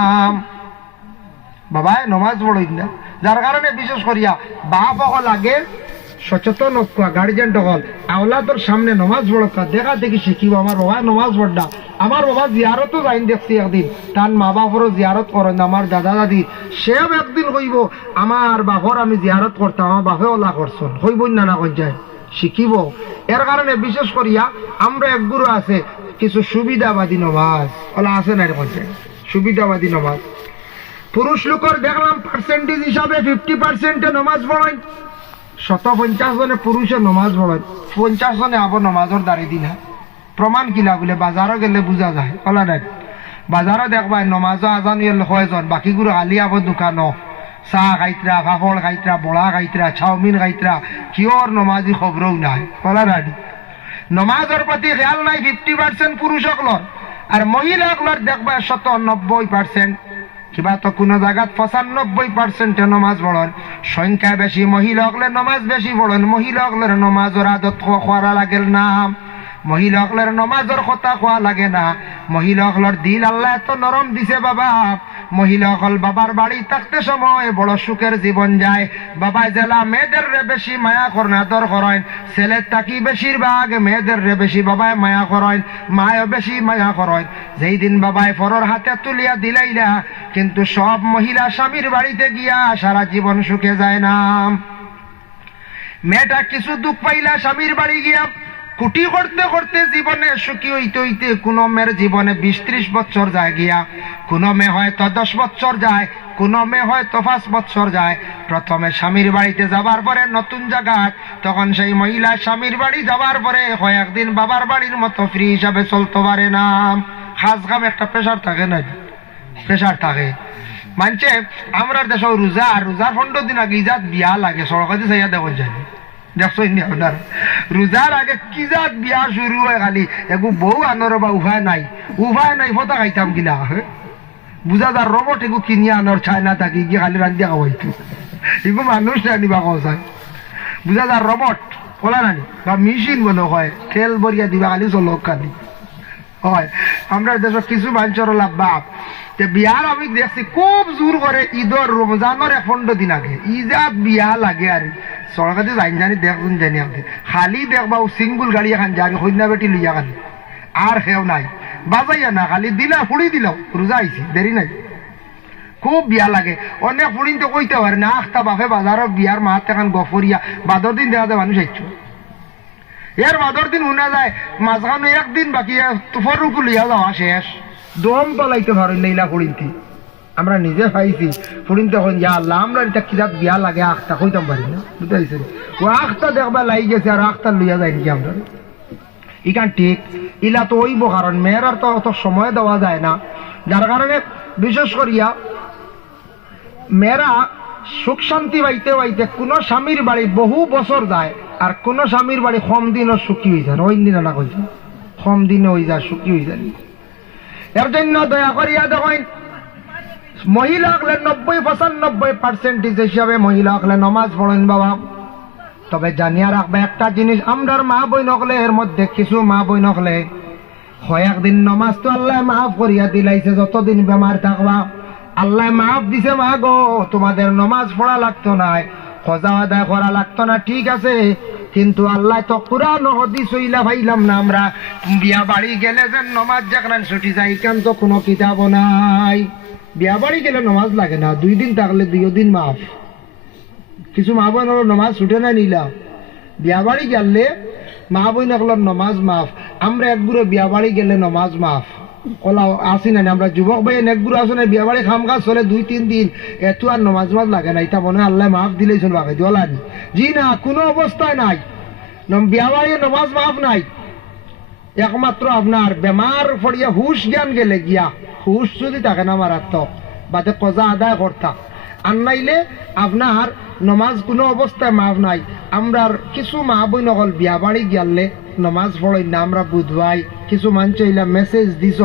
বাবায় নমাজ পড়েন না। যার কারণে বিশেষ করিয়া বাপ হল আগে সচেতন হওয়া, গার্জেন হল আওলাদর সামনে নমাজ পড়তা দেখা দেখি শিখিব। আমার বাবা নমাজ পড়া, আমার বাবা জিয়ারতও যাইন দেখছি একদিন, তার মা বাপরও জিয়ারত করেন। আমার দাদা দাদি সেও একদিন কইব আমার বাপর আমি জিয়ারত করতাম, আমার বাপে ওলা করছেন, কইবই না না কই যায় শিখিব। এর কারণে বিশেষ করিয়া আমরা এক গুরু আছে কিছু সুবিধাবাদী নমাজ ওলা আছে না, কই যায় সুবিধাবাদী নমাজ। পুরুষ লোকের দেখলাম পার্সেন্টেজ হিসাবে 50% নমাজ পড়েন, 150 জনে পুরুষে নমাজ পড়েন, 50 জনে আবার নমাজের দাঁড়িয়ে দিন। প্রমাণ কিলা বলে বাজারও গেলে বোঝা যায়। ওলা নাই বাজারও দেখবা নমাজও আজান কয়জন, বাকিগুলো আলি আবার দোকানও চাহ খাইতরা, পাপড় খাইতরা, বড়া খাইতরা, চাউমিন খাইতরা, কিয়র নমাজি খবরও নাই। ওলা নাই নমাজের প্রতি খেয়াল নাই 50% পুরুষ সকলর, আর মহিলা সকলর দেখবা 90% কিবা তো কোনো জায়গাত 95% নমাজ পড়েন। সংখ্যা বেশি মহিলা হকলে নমাজ বেশি পড়েন। মহিলা হকলের নমাজের আদত খোয়া লাগেল না, মহিলা হকলের নমাজের কথা খোয়া লাগে না। মহিলা হকলের দিল আল্লাহ এত নরম দিছে বাবা। মহিলা হকল বাবার বাড়ি থাকতে সময় বড় সুখের জীবন যায়। বাবা জেলা মেয়েদের রে বেশি মায়া করেন, আদর করেন। ছেলের তাকি বেশিরভাগ মেয়েদের রে বেশি বাবায় মায়া করেন, মায়ও বেশি মায়া করেন। যেই দিন বাবায় ফরর হাতে তুলিয়া দিলাইলা, কিন্তু সব মহিলা স্বামীর বাড়িতে গিয়া সারা জীবন সুখে যায় না। মেয়েটা কিছু দুঃখ পাইলা স্বামীর বাড়ি গিয়া কুটি করতে করতে জীবনে সুখী হইতে হইতে কোন মেয়ের জীবনে 20-30 বছর যায় গিয়া, কোন মেয়ে হয়তো 10 বছর যায়, কোন মেয়ে হয়তো 5 বছর যায়। প্রথমে স্বামীর বাড়িতে যাবার পরে নতুন জায়গা, তখন সেই মহিলা স্বামীর বাড়ি যাবার পরে কয়েকদিন বাবার বাড়ির মতো ফ্রি হিসাবে চলতে পারে না। খাস কাম একটা প্রেশার থাকে না, প্রেশার থাকে। মানছে আমরা দেশ রোজা, আর রোজার 15 দিন আগে ইজাত বিয়া লাগে, সরকারি চাইয়া দেওয়া যায়। দেখছো আপনার রোজার আগে কি জাত বিয়া শুরু হয়, খালি একু বউ আনর বা উভয় নাই, উভয় নাই ফটা খাইতাম কিনা বুঝা যার রবট এগু কিনি আনর চাই না থাকি গিয়ে খালি রান্ধিয়া খাওয়াইতো, এগু মানুষ আনিবা খাওয়া বুঝা যার রবট কলা নানি বা মেশিন মনে হয় তেল বরিয়া দিবা খালি চলক খালি হয়। আমরা দেশের কিছু মানুষের লাভ বাপ বিয়ার আমি দেখছি খুব জোর করে ঈদর রমজানের 15 দিন আগে ইজাত বিয়া লাগে। আর সরকারি জানি জানি দেখুন জানি আপনি খালি দেখবা সিঙ্গুল গাড়ি এখন যাবি কন্যা বেটি লইয়া খালি, আর সেও নাই বাজাইয়া না, খালি দিলা ফুড়ি দিলাও রোজা আইছি দেরি নাই। খুব বিয়া লাগে, অনেক ফুড়িন তো কইতে পারে না। আখতা বাপে বাজারের বিয়ার মাহাত এখন গফরিয়া বাদর দিন দেখা যায় মানুষ আইছো। এর বাদর দিন শুনা যায় মাঝখানে একদিন বাকি তুফার রূপ লিয়া যাওয়া শেষ দম তলাইতে পারেন নাইলা ফুড়িনতি আমরা নিজে পাইছি ফুড়িন তখন যা আল্লাহ আমরা এটা কিতাব বিয়া লাগে আখটা কইতাম পারি না বুঝতে পারছেন ও আখটা দেখবা লাগি গেছে আর আখটা লইয়া যায় নাকি আমরা ইখান ঠিক ইলা তো ওইব কারণ মেয়ের আর তো অত সময় দেওয়া যায় না যার কারণে বিশেষ করিয়া মেয়েরা সুখ শান্তি পাইতে পাইতে কোন স্বামীর বাড়ি বহু বছর যায় আর কোন স্বামীর বাড়ি কম দিনও সুখী হয়ে যায় ওই দিন না কইছে কম দিনে হয়ে যায় সুখী হয়ে যায় এর জন্য দয়া করিয়া দেখেন মহিলা হলে 90-95% হিসাবে মহিলা হলে নমাজ পড়েন বাবা তবে জানিয়া রাখবে একটা জিনিস আমরার মা বই নকলে এর মধ্যে কিছু মা বই নকলে কয়েকদিন নমাজ তো আল্লাহ মাফ করিয়া দিলাইছে যতদিন বেমার থাকবা আল্লাহ মাফ দিছে মা গো তোমাদের নমাজ পড়া লাগতো না খোঁজা আদায় করা লাগতো না ঠিক আছে কিন্তু আল্লাহ তো কুরআন হাদিস হইলা ভাইলাম না আমরা বিয়া বাড়ি গেলে যেন নমাজ যেখানে ছুটি যায় কেন তো কোনো কিতাব নাই বিয়া বাড়ি গেলে নমাজ লাগে না 2 দিন থাকলে 2 দিন মাফ কিছু মা বোন নমাজ ছুটে না নিলাম বিয়া বাড়ি গেলে মা বোন নমাজ মাফ আমরা একগুলো বিয়া বাড়ি গেলে নমাজ মাফ ওলা আসি না আমরা যুবক ভাই একগুলো আসো না বিয়া বাড়ি খাম কাজ চলে 2-3 দিন এত আর নমাজ মাজ লাগে না এটা মনে হয় আল্লাহ মাফ দিলেই চলবে আগে দিওলানি জি না কোনো অবস্থায় নাই বিয়া বাড়ি নমাজ মাফ নাই একমাত্র আপনার বেমার পড়িয়া হুশ জ্ঞান গেলে গিয়া হুশ যদি থাকে না মারাত্মক বাদে কজা আদায় করতা আর নাইলে আপনার নমাজ কোনো অবস্থায় মাফ নাই আমরার কিছু মা বই নকল বিয়া বাড়ি গেলে নমাজ পড়ই না আমরা বুধবাই কিছু মানুষ হইলা মেসেজ দিছ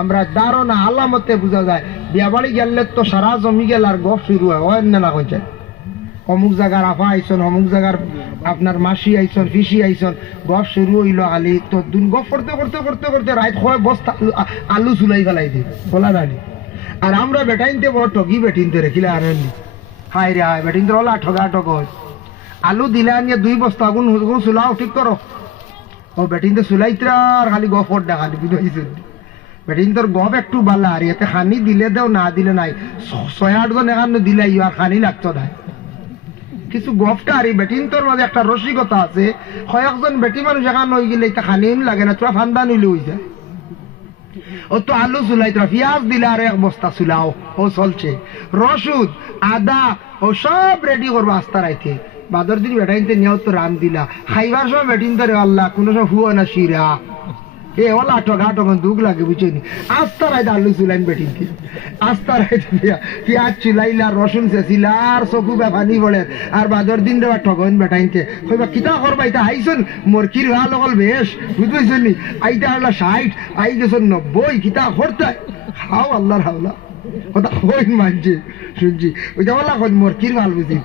আমরা ধারণা আলামতে বোঝা যায় বিয়া বাড়ি গেলে তো সারা জমি গেল আর গপ শুরু হয় না কইছে অমুক জায়গার আফা আইসন অমুক জায়গার আপনার মাসি আইসন পিসি আইসন গপ শুরু হইল আলি তো দিন গপ করতে করতে করতে করতে রাত হয় বস্তা আলু চুলাই ফেলাই দিই বলা জানি আর আমরা বেটাইনতে বড় টকি বেটিনতে রেখিলে আনেননি হাই রে হাই বেটিনতে ওলা ঠগা ঠগ আলু দিলে আনিয়ে 2 বস্তা আগুন চুলাও ঠিক করো ও বেটিনতে চুলাইতে আর খালি গফর ডা খালি বুঝাইছে বেটিন তোর গপ একটু বালা আর এতে খানি দিলে দেও না দিলে নাই 6-8 জন এখানে দিলে আর খানি লাগতো না কিছু গপটা আর বেটিন তোর মাঝে একটা রসিকতা আছে কয়েকজন বেটি মানুষ এখানে হয়ে গেলে এটা খানি লাগে না তোরা ফান্দা নিলে হয়ে যায় ও তো আলু চুলাই তোরা পেঁয়াজ দিলে আর 1 বস্তা চুলাও ও চলছে রসুন আদা ও সব রেডি করবো আস্তা রাইতে বাদর দিন বেটাইনতে নিয়েও তো রান দিলা খাইবার সময় বেটিন তোরে আল্লাহ কোনো সময় হুয়া না শিরা এ ওলা ঠগা ঠগন দুঃখ লাগে বুঝেনি আস্তা রাইতে আলু চুলাইন বেটিনকে আস্তা রাইতে পেঁয়াজ চুলাইলা রসুন চেঁচিলা আর চকু বেফানি পড়ে আর বাদর দিন দেওয়া ঠগন বেটাইনতে কইবা কিতা করবা এটা আইসন মরকির ভাল অকল বেশ বুঝতেছেন নি আইটা হলো 60 আই গেছেন 90 কিতা করতে খাও আল্লাহর হাওলা কথা হইন মানছে শুনছি ওইটা বলা কই মরকির ভাল বুঝি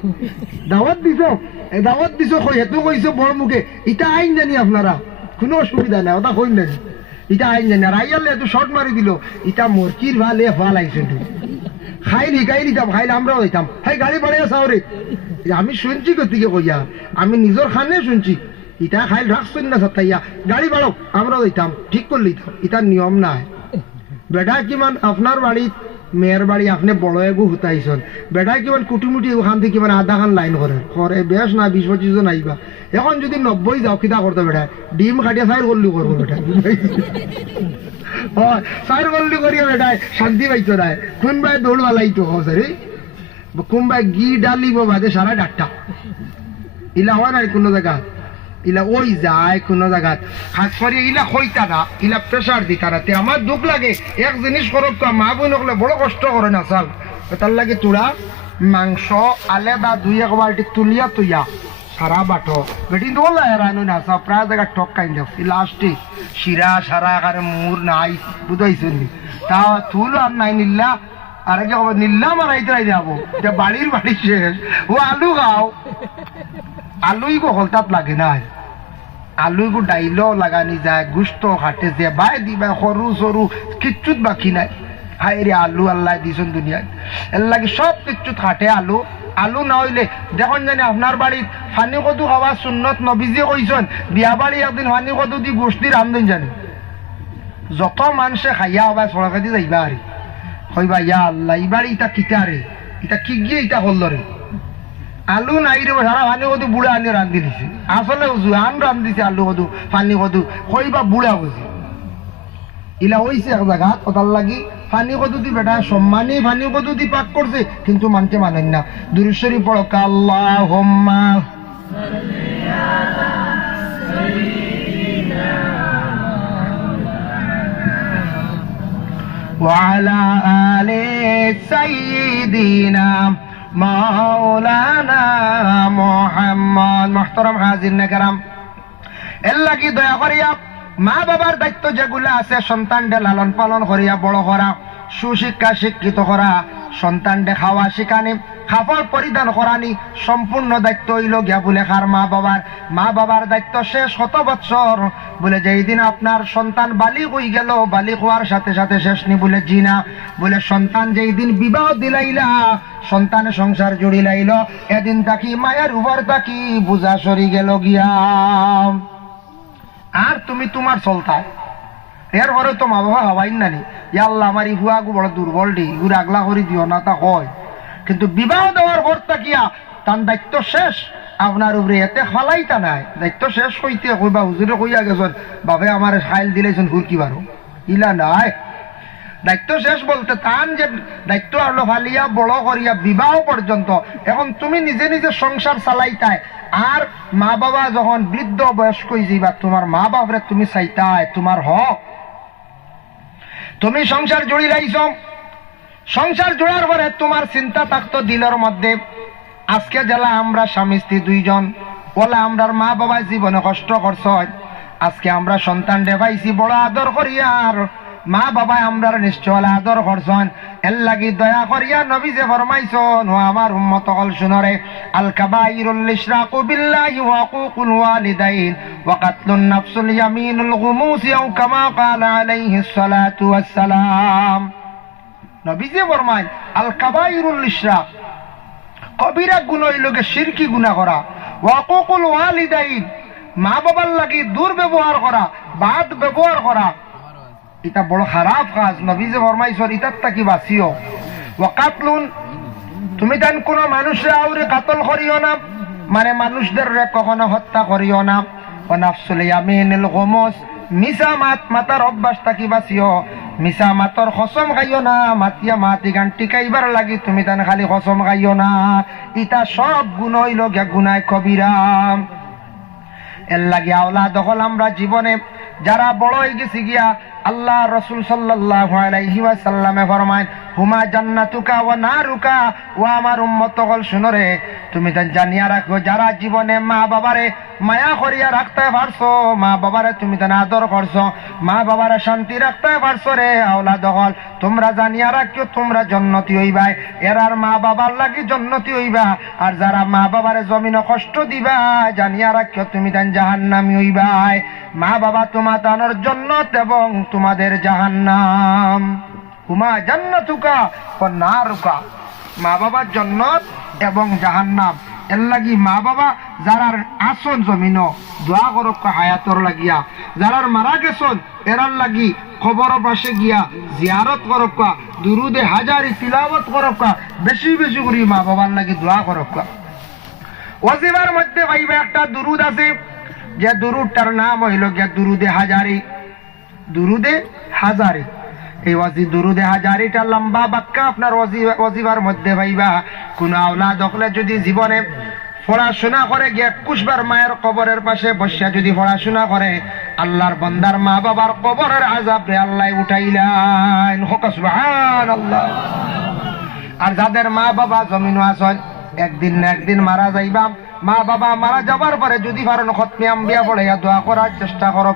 দাওয়াত দিছ কই এত কইছো বড় মুখে এটা আইন জানি আপনারা কোনো অসুবিধা নাই ওটা কই নাই এটা আইন জানি আর আইয়ালে এত শর্ট মারি দিল এটা মরকির ভাল এ ভাল আইছে খাইলি খাইলে আমরাও হইতাম হাই গাড়ি বাড়াইয়া চাও রে আমি শুনছি গতিকে কইয়া আমি নিজের খানে শুনছি ইটা খাইল রাখছেন না সত্তাইয়া গাড়ি বাড়াও আমরাও হইতাম ঠিক করলি ইটার নিয়ম নাই বেটা কিমান আপনার বাড়িত মেয়ের বাড়ি আপনি বড় এগু হুতাইছেন বেটা কিমান কুটিমুটি ওখান থেকে কিমান আধা খান লাইন করে বেশ না 20-25 জন আইবা এখন যদি 90 যাও কিতা করতে বেটা ডিম কাটিয়া 4 গল্লি করবো বেটা হয় 4 গল্লি করিয়া বেটায় শান্তি পাইতো না কোনবাই দৌড় বালাইতো হসে কোনবাই ঘি ডালিব বাদে সারা ডাক্তা ইলা হয় না কোনো জায়গা ইলা ওই যায় কোনো জায়গা খাস করে ইলা হইতা না ইলা প্রেশার দিতা না তে আমার দুঃখ লাগে এক জিনিস করব তো মা বোন হলে বড় কষ্ট করে না চাল তার লাগে তোরা মাংস আলাদা 2-1 বালতি তুলিয়া তুইয়া সারা বাটো বেটিন তো বললা রানু না সব প্রায় জায়গা টক কাইন দাও লাস্টে শিরা সারা আকারে মুর নাই বুঝাইছেন তা তুল আর নাই নিল্লা আর আগে নিল্লা মারাইতে রাই যাবো এটা বাড়ির বাড়ি শেষ ও আলু খাও আলুই গো হলতাত লাগে না আলুই গো ডাইল লাগানি যায় গুস্ত খাটে যে বাই দিবা সরু সরু কিচ্ছুত বাকি নাই হাই রে আলু আল্লাহ দিছেন দুনিয়ায় এর লাগে সব কিচ্ছুত খাটে আলু আলু না হইলে দেখুন জানি আপনার বাড়ির ফানি কদু খাওয়া সুন্নত নবীজি কইছেন বিয়া বাড়ি একদিন ফানি কদু দি গোষ্ঠী রান্ধন জানি যত মানুষে খাইয়া হবা সড়কাতি যাইবা আরে হইবা ইয়া আল্লাহ এই বাড়ি ইটা কিতা রে ইটা কি গিয়ে ইটা হল রে আলু নাই রে সারা পানি কদু বুড়া আনি রান্ধি দিছে আসলে জোয়ান রান্ধিছে আলু কদু পানি কদু কইবা বুড়া বুঝি ইলা হইছে এক জায়গা কথার লাগি পানি কদু দি বেটা সম্মানী পানি কদু দি পাক করছে কিন্তু মানতে মানেন না দুরূদ শরীফ পড়ো আল্লাহুম্মা وعلى آل سيدنا مولانا محمد محترم হাজির کرام এর লাগি দয়া করিয়া মা বাবার দায়িত্ব যেগুলা আছে সন্তানকে লালন পালন করিয়া বড় করা সুশিক্ষা শিক্ষিত করা সন্তানকে খাওয়া শিখানি খাবার পরিধান করানি সম্পূর্ণ দায়িত্ব হইল গিয়া বলে কার মা বাবার দায়িত্ব শেষ 100 বছর বলে যেই দিন আপনার সন্তান বালিগ হয়ে গেল বালিগ হওয়ার সাথে সাথে শেষ নি বলে জিনা বলে সন্তান যেই দিন বিবাহ দিলাইলা সন্তানের সংসার জুড়িলাইল এদিন তাকি মায়ের উপর তাকি বুঝা সরি গেল গিয়া আর তুমি তোমার চলতায় এর পরে তো মা বাবা হওয়াই নানি আল্লাহ আমার ইহুয়া গু বড় দুর্বল ডি ইগুর আগলা করে দিও না তা হয় কিন্তু বিবাহ দেওয়ার পর তাকিয়া তার দায়িত্ব শেষ আপনার উপরে এতে ফলাইতা নাই দায়িত্ব শেষ হইতে কইবা হুজুরে কইয়া গেছেন বাপে আমার খাইল দিলেছেন হুরকি বারো ইলা নাই দায়িত্ব শেষ বলতে তান যে দায়িত্ব আলো ফালিয়া বড় করিয়া বিবাহ পর্যন্ত এখন তুমি নিজে নিজে সংসার চালাইতায় আর মা বাবা যখন বৃদ্ধ বয়স্ক হয়ে যাইবা তোমার মা বাপরে তুমি চাইতায় তোমার হক তুমি সংসার জড়ি রাইছ সংসার জোড়ার পরে তোমার চিন্তা থাকতো দিলের মধ্যে আজকে জেলা আমরা স্বামী স্ত্রী দুইজন বলে আমরা মা বাবা জীবনে কষ্ট করছ আজকে আমরা সন্তান পাইছি বড় আদর করিয়া আর মা বাবা আমরা নিশ্চয় আদর করছেন এর লাগি দয়া করিয়া নবী যে ফরমাইছেন ও আমার উম্মত হল শুনরে আল কাবাইরুল ইশরাকু বিল্লাহি ওয়া হুকুকুল ওয়ালিদাইন ওয়া কাতলুন নাফসুল ইয়ামিনুল গুমুস আও কামা ক্বালা আলাইহিস সালাতু ওয়াস সালাম নবী যে ফরমায় আল কাবাইরুল ইশরাক কবিরা গুনাহ হইলগে শিরকি গুনাহ করা ওয়া হুকুকুল ওয়ালিদাইন মা বাবার লাগি দুর্ব্যবহার করা বাদ ব্যবহার করা এটা বড় খারাপ কাজ নবী যে ফরমাইছেন ইতার তাকি বাঁচিও ওয়া কাতলুন তুমি তান কোন মানুষে আউরে কাতল করিও না মানে মানুষদের কখনো হত্যা করিও না ও নাফসুল ইয়ামিনুল গুমুস মিছা মাতার অভ্যাস তাকি বাঁচিও মিছা মাতর কসম খাইও না মাতিয়া মাতি গান টিকাইবার লাগি তুমি তান খালি কসম খাইও না ইটা সব গুণ হইল গিয়া গুনায় কবিরা এর লাগি আওলাদ হল আমরা জীবনে যারা বড় হয়ে গেছি গিয়া আল্লাহ রাসূল সাল্লাল্লাহু আলাইহি ওয়াসাল্লামে ফরমায় হুমা জান্নাতুকা ওয়া নারুকা ও আমার উম্মত হল শুনরে তুমি তা জানিয়া রাখো যারা জীবনে মা বাবারে মায়া করিয়া রাখতে পারছো মা বাবারে তুমি তা আদর করছো মা বাবারে শান্তি রাখতে পারছো রে আওলাদ হল তোমরা জানিয়া রাখো তোমরা জান্নাতি হইবা এরার মা বাবার লাগি জান্নাতি হইবা আর যারা মা বাবারে জমিনে কষ্ট দিবা জানিয়া রাখো তুমি তা জাহান্নামী হইবা মা বাবা তোমার তানোর জান্নাত এবং তোমাদের জাহান্নাম হুমা জান্নাতুকা ওয়া নারুকা মা বাবার জান্নাত এবং জাহান্নাম এর লাগি মা বাবা যারার আসন জমিন দোয়া করক হায়াতর লাগিয়া যারার মারা গেছন এরার লাগি খবর পাশে গিয়া জিয়ারত করক দুরুদে হাজারি তিলাওয়াত করক বেশি বেশি করে মা বাবার লাগি দোয়া করক ওয়াজিবার মধ্যে ভাইবা একটা দুরুদ আছে যে দুরুদটার নাম হইল গিয়া দুরুদে হাজারি এই দুরুদে হাজারিটা লম্বা বাক্কা আপনার ওয়াজিবার মধ্যে ভাইবা কোন আওলাদ হলে যদি জীবনে পড়াশোনা করে গিয়ে 21 বার মায়ের কবরের পাশে বসিয়া যদি পড়াশোনা করে আল্লাহর বান্দার মা বাবার কবরের আযাব রে আল্লাহ উঠাইলেন সুবহানাল্লাহ আর যাদের মা বাবা জমিনে আছেন একদিন না একদিন মারা যাইবা মা বাবা মারা যাবার পরে যদি পারেন খতমে আম্বিয়া পড়াইয়া দোয়া করার চেষ্টা করো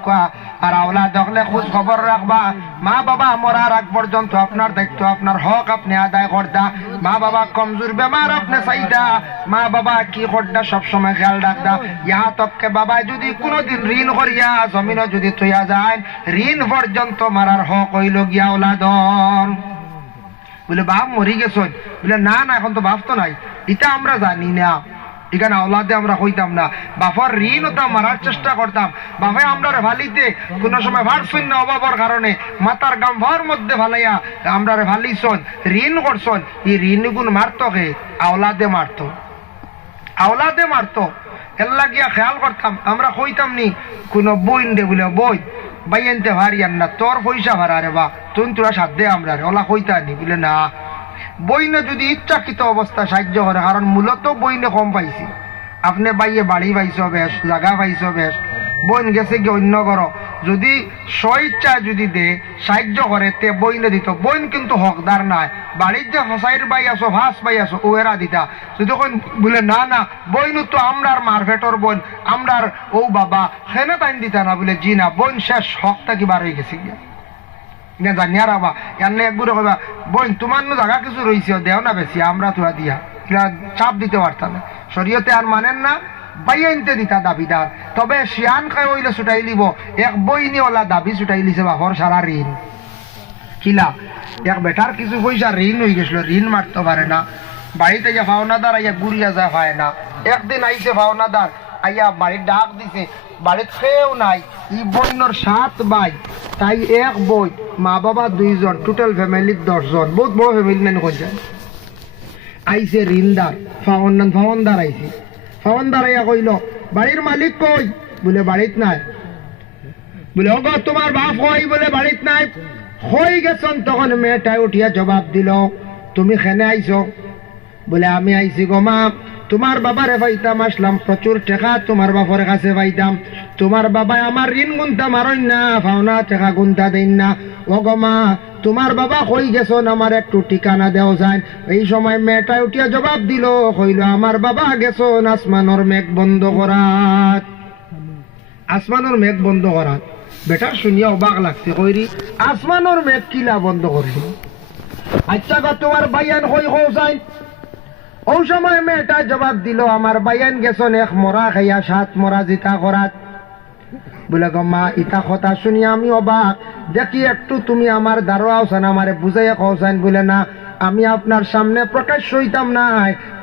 আর আওলাদ হলে খোঁজ খবর রাখবা মা বাবা মরার আগ পর্যন্ত আপনার দায়িত্ব আপনার হক আপনি আদায় করতা মা বাবা কমজোর বেমার আপনি চাইতা মা বাবা কি করতা সবসময় খেয়াল রাখতা ইহা তককে বাবা যদি কোনোদিন ঋণ করিয়া জমিনে যদি থইয়া যায় ঋণ পর্যন্ত মারার হক হইল গিয়া আওলাদর বলে বাপ মরি গেছেন বলে না না এখন তো বাপ তো নাই এটা আমরা জানি না এখানে আওলাদে আমরা হইতাম না বাবার ঋণ হতাম মারার চেষ্টা করতাম বাবা আমরা ভালিতে কোন সময় ভার শূন্য অভাবের কারণে মাতার গাম্ভার মধ্যে ভালাইয়া আমরা ভালিছন ঋণ করছন এই ঋণ গুণ মারত হে আওলাদে মারত আওলাদে মারতো এল্লা গিয়া খেয়াল করতাম আমরা কইতাম নি কোনো বইন দে বলে বই বাই আনতে ভারিয়ান না তোর পয়সা ভাড়া রে বা তুই তোরা সাথ দে আমরা রে ওলা কইতা নি বলে না বইনে যদি ইচ্ছাকৃত অবস্থা সাহায্য করে কারণ মূলত বইনে কম পাইছি আপনি বাইয়ে বাড়ি পাইছ বেশ জায়গা পাইছ বেশ বইন গেছে কি অন্য করো যদি স্বইচ্ছা যদি দে সাহায্য করে তে বইনে দিত বইন কিন্তু হকদার নাই বাড়ির যে হসাইর বাই আসো ভাস বাই আসো ওরা দিতা যদি বলে না না বইন তো আমরার মারভেটর বইন আমরার ও বাবা সেনে টাইম দিতা না বলে জি না বইন শেষ হকটা কি বার হয়ে গেছে গিয়া জানিয়া রাবা এনে একগুলো কবা বইন তোমার জায়গা কিছু রয়েছে দেও না বেশি আমরা তোরা দিয়া চাপ দিতে পারতাম না শরীয়তে আর মানেন না বাইনতে দিতা দাবিদার তবে শিয়ান খাই হইলে ছুটাই লিব এক বইনিওয়ালা দাবি ছুটাই লিছে বাপর সারা ঋণ কিলা এক বেটার কিছু পয়সা ঋণ হয়ে গেছিল ঋণ মারতে পারে না বাড়িতে যে ভাওনাদার আইয়া গুড়িয়া যা হয় না একদিন আইসে ভাওনাদার আইয়া বাড়ির ডাক দিছে বাড়িত খেয়েও নাই ই বইনর 7 ভাই তাই এক বই মা বাবা 2 জন টোটাল ফ্যামিলি 10 জন বহুত বড় ফ্যামিলি নেন কইছে আইসে ঋণদার ফাওনদার আইসে ফাওনদার আইয়া কইল বাড়ির মালিক কই বলে বাড়িত নাই বলে ওগো তোমার বাপ কই বলে বাড়িত নাই হয়ে গেছেন তখন মেয়েটা উঠিয়া জবাব দিল তুমি খেনে আইছো বলে আমি আইছি গো মা তোমার বাবারে পাইতাম আসলাম প্রচুর টাকা তোমার বাবার কাছে পাইতাম তোমার বাবা আমার ঋণ গুনতা মারই না ফাওনা টাকা গুনতা দেন না ও গো মা তোমার বাবা কই গেছন আমার একটু ঠিকানা দেও যায় এই সময় মেয়েটা উঠিয়া জবাব দিল কইল আমার বাবা গেছন আসমানোর মেঘ বন্ধ করাত আসমানোর মেঘ বন্ধ করাত বেটা শুনিয়া অবাক লাগছে কইরি আসমানোর মেঘ কিলা বন্ধ করছে আচ্ছা গো তোমার বাইয়ান কই কও যায় ও সময় মেয়েটা জবাব দিল আমার বাইয়ান গেছন এক মরা খাইয়া 7 মরা জিতা করাত বলে গো মা ইটা কথা শুনিয়া আমি অবাক দেখি একটু তুমি আমার দাঁড়াও সান আমারে বুঝাইয়া কওসান বলে না আমি আপনার সামনে প্রকাশ্য হইতাম না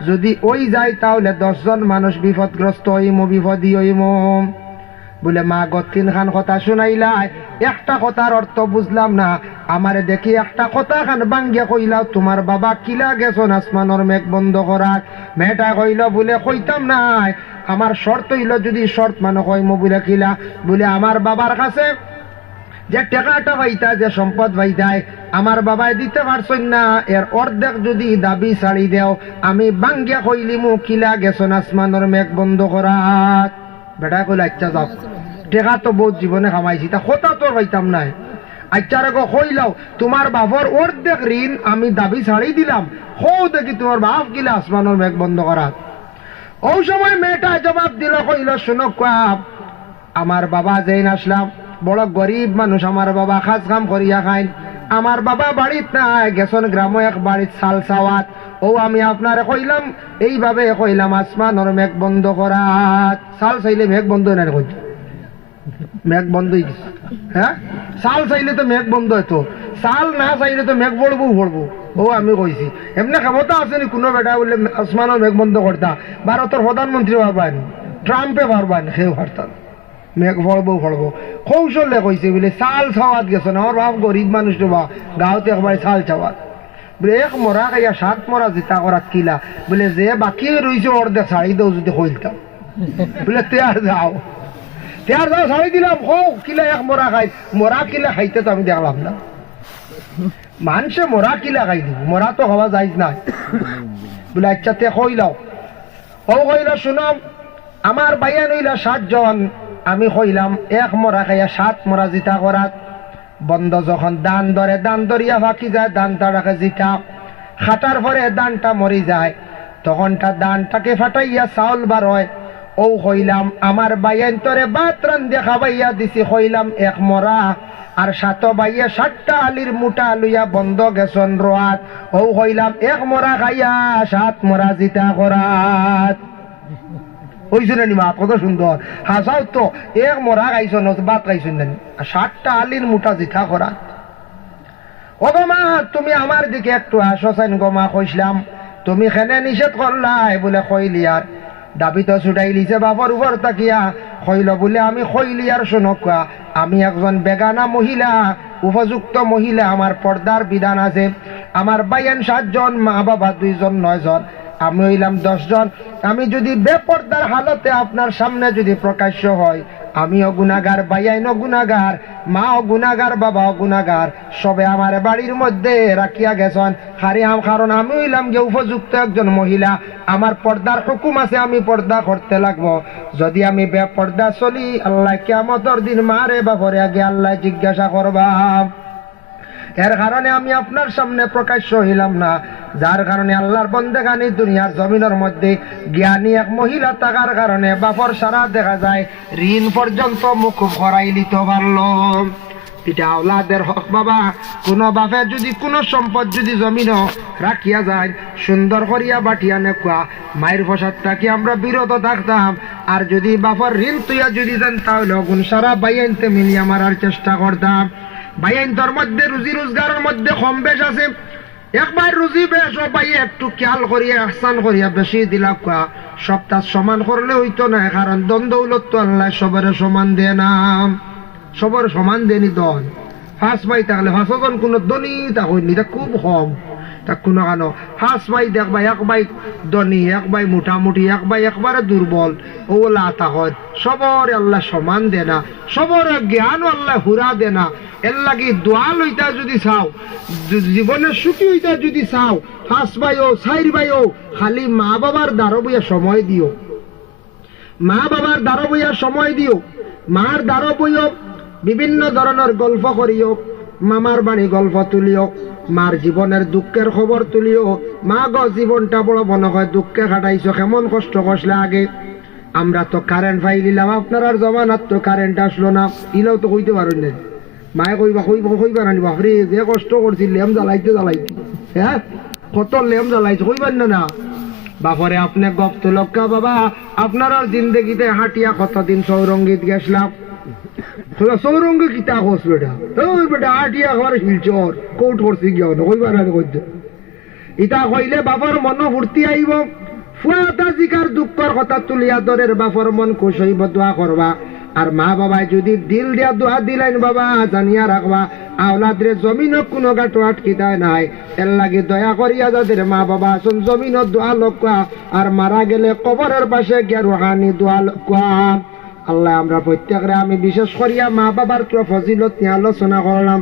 যদি ওই যাই তাহলে 10 জন মানুষ বিপদগ্রস্ত হইমু বিপদী হইমু বলে মা গো 3 খান কথা শুনাইলাই একটা কথার অর্থ বুঝলাম না আমারে দেখি একটা কথা খান বাঙ্গিয়া কইলাও তোমার বাবা কিলা গেছন আসমানোর মেঘ বন্ধ করার মেয়েটা কইল বলে কইতাম না আমার শর্ত হইল যদি শর্ত মানে কইমু বলে কিলা বলে আমার বাবার কাছে যে টাকাটা পাইতা যে সম্পদ পাইতায় আমার বাবাই দিতে পারছেন না এর অর্ধেক যদি দাবি ছাড়ি দেও আমি বাঙ্গিয়া কইলিমু কিলা গেছন আসমানোর মেঘ বন্ধ করাত বেটা কইল আচ্ছা যাও টাকা তো বহুত জীবনে কামাইছি তা কথা তো পাইতাম নাই আচ্ছা রেগো কইলাও তোমার বাবার অর্ধেক ঋণ আমি দাবি ছাড়ি দিলাম হো দেখি তোমার বাপ কিলা আসমানোর মেঘ বন্ধ করাত ও সময় মেয়েটা জবাব দিল কইল শুনো কাপ আমার বাবা যেন আসলাম বড় গরিব মানুষ আমার বাবা কাজ কাম করিয়া খাইন আমার বাবা বাড়িত নাই গেছন গ্রাম এক বাড়িত চাল চাওয়াত ও আমি আপনারে কইলাম এইভাবে কইলাম আসমানোর মেঘ বন্ধ করাত চাল চাইলে মেঘ বন্ধ না কই মেঘ বন্ধ হয়ে গেছে হ্যাঁ চাল চাইলে তো মেঘ বন্ধ হইতো চাল না চাইলে তো মেঘ পড়বো ও আমি কইছি এমনি ক্ষমতা আছে নি কোনো বেটা বললে আসমানোর মেঘ বন্ধ করতা ভারতের প্রধানমন্ত্রী পারবেন ট্রাম্পে পারবেন সেও পারতাম মেঘ ফড়বো কৌশলে কইছে বলে চাল চাওয়াত গেছে না আমার বাপ গরিব মানুষ বা গাঁৱতে একবারে চাল চাওয়াত বলে এক মরা খাইয়া 7 মরা জিতা করাত কিলা বলে যে বাকি রয়েছে অর্ধেক ছাড়ি দেও যদি কইতাম বলে তেয়ার যাও ছাড়ি দিলাম কিলা এক মরা খাই মরা কিলা খাইতে তো আমি দেখলাম না মানুষে মরা কিলা খাই দিব মরা তো হওয়া যায় না বলে আচ্ছা তে কইলাও কইলা শুনাম আমার বাইয়ান হইলা 7 জন আমি কইলাম এক মরা খাইয়া 7 মরা জিতা করাত বন্ধ যখন দান ধরে দান ধরিয়া ফাঁকি যায় দানটা রাখে জিতা খাটার পরে দানটা মরি যায় তখনটা দানটাকে ফাটাইয়া চাউল বার হয় ও কইলাম আমার বাইয়ান তোরে ভাত রান্ধে খাবাইয়া দিছি কইলাম এক মরা আর 7 বাইয়ে 7টা আলির মুটা লইয়া বন্ধ গেছন রোয়াত ও কইলাম এক মরা খাইয়া 7 মরা জিতা করাত ওই জন্য মা কত সুন্দর হাসাও তো এক মরা খাইছ ভাত খাইছেন না 7টা আলির মুটা জিতা করাত ও গো মা তুমি আমার দিকে একটু আসছেন গো মা কইছিলাম তুমি খেনে নিষেধ করলাই বলে কইলি আর দাবি তো ছুটাই লিছে বাপর উপর তাকিয়া কইল বলে আমি কইলি আর শোনকা আমি একজন বেগানা মহিলা উপযুক্ত মহিলা আমার পর্দার বিধান আছে আমার বাইয়ান 7 জন মা বাবা 2 জন 9 জন আমি হইলাম 10 জন। আমি যদি বেপর্দার হালতে আপনার সামনে যদি প্রকাশ্য হয়, আমিও গুনাহগার, ভাইয়াইনও গুনাহগার, মাও গুনাহগার, বাবাও গুনাহগার, সবে আমার বাড়ির মধ্যে রাখিয়া গেছেন। কারণ আমি হইলাম যে উপযুক্ত একজন মহিলা, আমার পর্দার হুকুম আছে, আমি পর্দা করতে লাগবো। যদি আমি বেপর্দা চলি, আল্লাহ কিয়ামতের দিন মারে বাপরে আগে আল্লাহ জিজ্ঞাসা করবা। এর কারণে আমি আপনার সামনে প্রকাশ্য হইলাম না, যার কারণে আল্লাহর বন্দেগানি দুনিয়ার জমিনের মধ্যে জ্ঞানী এক মহিলা থাকার কারণে বাপর সারা দেখা যায় ঋণ পর্যন্ত মুকুব করাই লিতে পারল। এটা আওলাদের হক বাবা। কোন বাপে যদি কোন সম্পদ যদি জমিনও রাখিয়া যায়, সুন্দর করিয়া বাটিয়া নেকুয়া মায়ের প্রসাদ থাকি আমরা বিরত থাকতাম। আর যদি বাপর ঋণ তুইয়া যদি যান, তাহলে গুণ সারা বাইনতে মিলিয়ে মারার চেষ্টা করতাম। বাইন তোর মধ্যে রুজি রোজগারের মধ্যে কম বেশ আছে, একবার রুজি বেশ ও ভাই একটু খেয়াল করিয়া আহসান করিয়া বেশি দিলা কোয়া সপ্তাহ সমান করলে হইতো না। কারণ দ্বন্দ্ব উলত তো আল্লাহ সবার সমান দেয় না, সবার সমান দেয়নি। দন ফাঁস ভাই থাকলে 5 জন কোনো দনি তা হয়নি, তা খুব কম। তা কোনো কেন 5 ভাই দেখবা, এক ভাই দনি, এক ভাই মোটামুটি, এক ভাই একবারে দুর্বল, ওলা তা হয়। সবর আল্লাহ সমান দে না, সবর জ্ঞান আল্লাহ হুরা দে না। এর লাগি দোয়া লইতা যদি চাও, জীবনের সুখী হইতা যদি চাও, 5 ভাই ও 4 ভাই ও খালি মা বাবার দ্বারা বইয়া সময় দিও, মা বাবার দ্বারা বইয়া সময় দিও, মার দ্বারা বইও বিভিন্ন ধরনের গল্প করিও, মামার বাড়ি গল্প তুলিও, মার জীবনের দুঃখের খবর তুলিও। মা গো জীবনটা বড় মনে হয় দুঃখে কাটাইছো, কেমন কষ্ট করলে আগে। আমরা তো কারেন্ট পাই দিলাম, আপনার আর জমানার তো কারেন্ট আসলো না, ইলেও তো কইতে পারেন না। মায়ে কইবা নানি বাপরে যে কষ্ট করছি, লেম জ্বালাইতে হ্যাঁ কত লেম জ্বালাইছে, কইবেন না বাপরে। আপনি গপ তো লক্কা বাবা, আপনার আর জিন্দগিতে হাঁটিয়া কতদিন সৌরঙ্গীত গেছিলাম। সৌরঙ্গী কিতা হোস বেটা, ওই বেটা হাঁটিয়া ঘরে শিলচর কোট করছি গিয়া কইবার কইতে। ইটা কইলে বাবার মন ফুর্তি আইব, ফুয়াতা জিকার দুঃখর কথা তুলিয়া দরের বাপর মন খুশ হইব, দোয়া করবা। আর মা বাবায় যদি দিল দিয়া দোয়া দিলেন বাবা, জানিয়া রাখবা আওলাদরে জমিন কোনো গাটো আটকি দেয় নাই। এর লাগে দয়া করিয়া যাদের মা বাবা আছেন জমিন দোয়া লক্কা, আর মারা গেলে কবরের পাশে গিয়া রুহানি দোয়া লক্কা। আল্লাহ আমরা প্রত্যেকরে আমি বিশেষ করিয়া মা বাবার ফজিলত নিয়ে আলোচনা করলাম,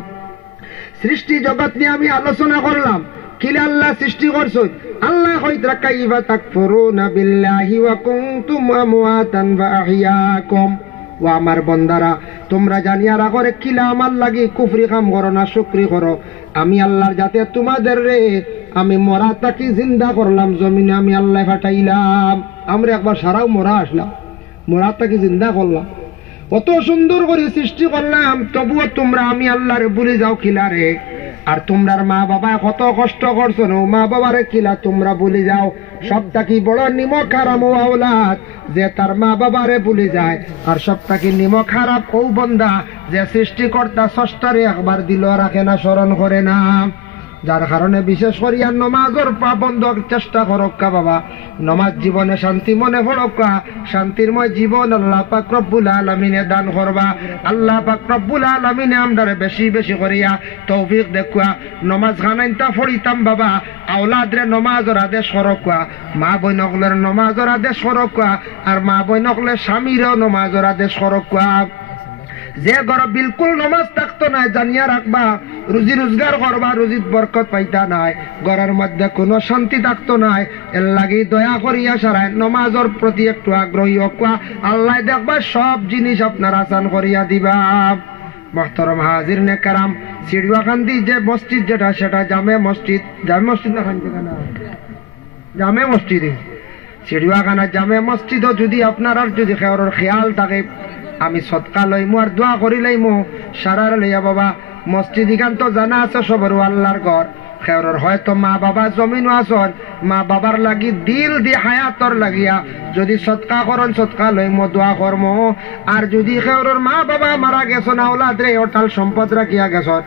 সৃষ্টি জগৎ নিয়ে আমি আলোচনা করলাম। কিলে আল্লাহ সৃষ্টি করছো, আল্লাহ কইতরা কাইফা তাকফুরুনা বিল্লাহি ওয়া কুনতুম আমওয়াতান ফাআহইয়াকুম। ও আমার বন্দারা, তোমরা জানিয়া রাখো রে, কিলা আমার লাগি কুফরি কাম করো না, শুকরি করো। আমি আল্লাহর যাতে তোমাদের রে আমি মরা তাকি জিন্দা করলাম, জমিনে আমি আল্লাহ ফাটাইলাম। আমরা একবার সারাও মরা আসলাম, মরা তাকি জিন্দা করলাম, কত সুন্দর করে সৃষ্টি করলাম। তবুও তোমরা আমি আল্লাহরে ভুলে যাও কিলারে। আর তোমরার মা বাবা কত কষ্ট করছো না, মা বাবারে কিলা তোমরা ভুলে যাও। সবটাকি বড় নিমক খারাপ ও আওলাদ যে তার মা বাবারে ভুলে যায়। আর সবটাকি নিমক খারাপ ও বন্দা যে সৃষ্টিকর্তা স্রষ্টারে একবার দিল রাখে না, স্মরণ করে না। যার কারণে বিশেষ করিয়া নমাজের পাবন্ধ চেষ্টা করক্কা বাবা। নমাজ জীবনে শান্তি মনে পড়ক্কা, শান্তিরময় জীবন আল্লাহ পাক রব্বুল আলামিনে দান করবা। আল্লাহ পাক রব্বুল আলামিনে আমরারে বেশি বেশি করিয়া তৌফিক দেখুয়া নমাজ খানাইতা পড়িতাম বাবা। আওলাদরে নমাজের আদেশ করক্কা, মা বইনকলের নমাজের আদেশ করক্কা, আর মা বইনকলে স্বামীরও নমাজের আদেশ করক্কা। যে ঘর বিলকুল নমাজ থাকতো না, জানিয়া রাখবা রুজি রোজগার করবা, রুজিত বরকত পাইতা নাই, ঘরের মধ্যে কোনো শান্তি থাকতো নাই। এর লাগি দয়া করিয়া সারায় নমাজের প্রতি একটু আগ্রহী হকুয়া, আল্লাহ দেখবা সব জিনিস আপনার আসান করিয়া দিবা। মোহতরম হাজির নে কারাম, সিড়িয়াখান্দি যে মসজিদ যেটা সেটা জামে মসজিদ, জামে মসজিদ না খান জামে মসজিদে, সিড়িয়াখানা জামে মসজিদও যদি আপনার আর যদি খেয়াল থাকে, আমি সৎকা লইমু আর দোয়া করি লইমু সারার লইয়া বাবা। মসজিদ ইখান তো জানা আছে সবার আল্লাহর ঘর, খেওরের হয়তো মা বাবা জমিনও আসন, মা বাবার লাগি দিল দিয়ে হায়াতর লাগিয়া যদি সৎকা করন, সৎকা লইমু দোয়া করমু। আর যদি খেওরের মা বাবা মারা গেছন, আওলাদরে অটাল সম্পদ রাখিয়া গেছন,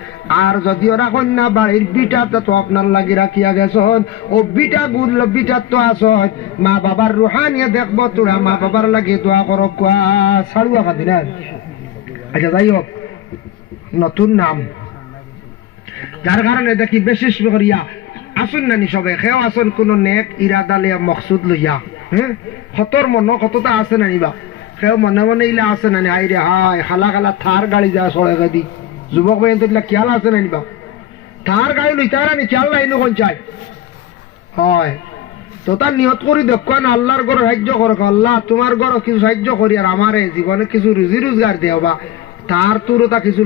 আর যদি ওরা কন্যা বাড়ির বিটাটা তো আপনার লাগি রাখিয়া গেছন, ও বিটা গুল বিটার তো আসন, মা বাবার রুহানিয়ে দেখবো তোরা মা বাবার লাগি দোয়া করো কুয়া ছাড়ুয়া খাদি না। আচ্ছা যাই হোক, নতুন নাম যার কারণে দেখি বিশেষ করিয়া আসুন নানি সবে খেও আসুন কোন নেক ইরাদা লিয়া মকসুদ লইয়া হ্যাঁ কতর মন কতটা আছে নানি বা খেও মনে মনে ইলা আছে নানি আইরে হাই খালা খালা থার গাড়ি যা সড়ে গাদি যুবক ভাই তো খেয়াল আছে নানি বা থার গাড়ি লইতে রানি খেয়াল নাই কোন চাই হয় তো তার নিয়ত করি দেখো না আল্লাহর ঘর সাহায্য করো আল্লাহ তোমার ঘর কিছু সাহায্য করি আর আমার জীবনে কিছু রুজি রোজগার দেও বা তার তোর তা কিছু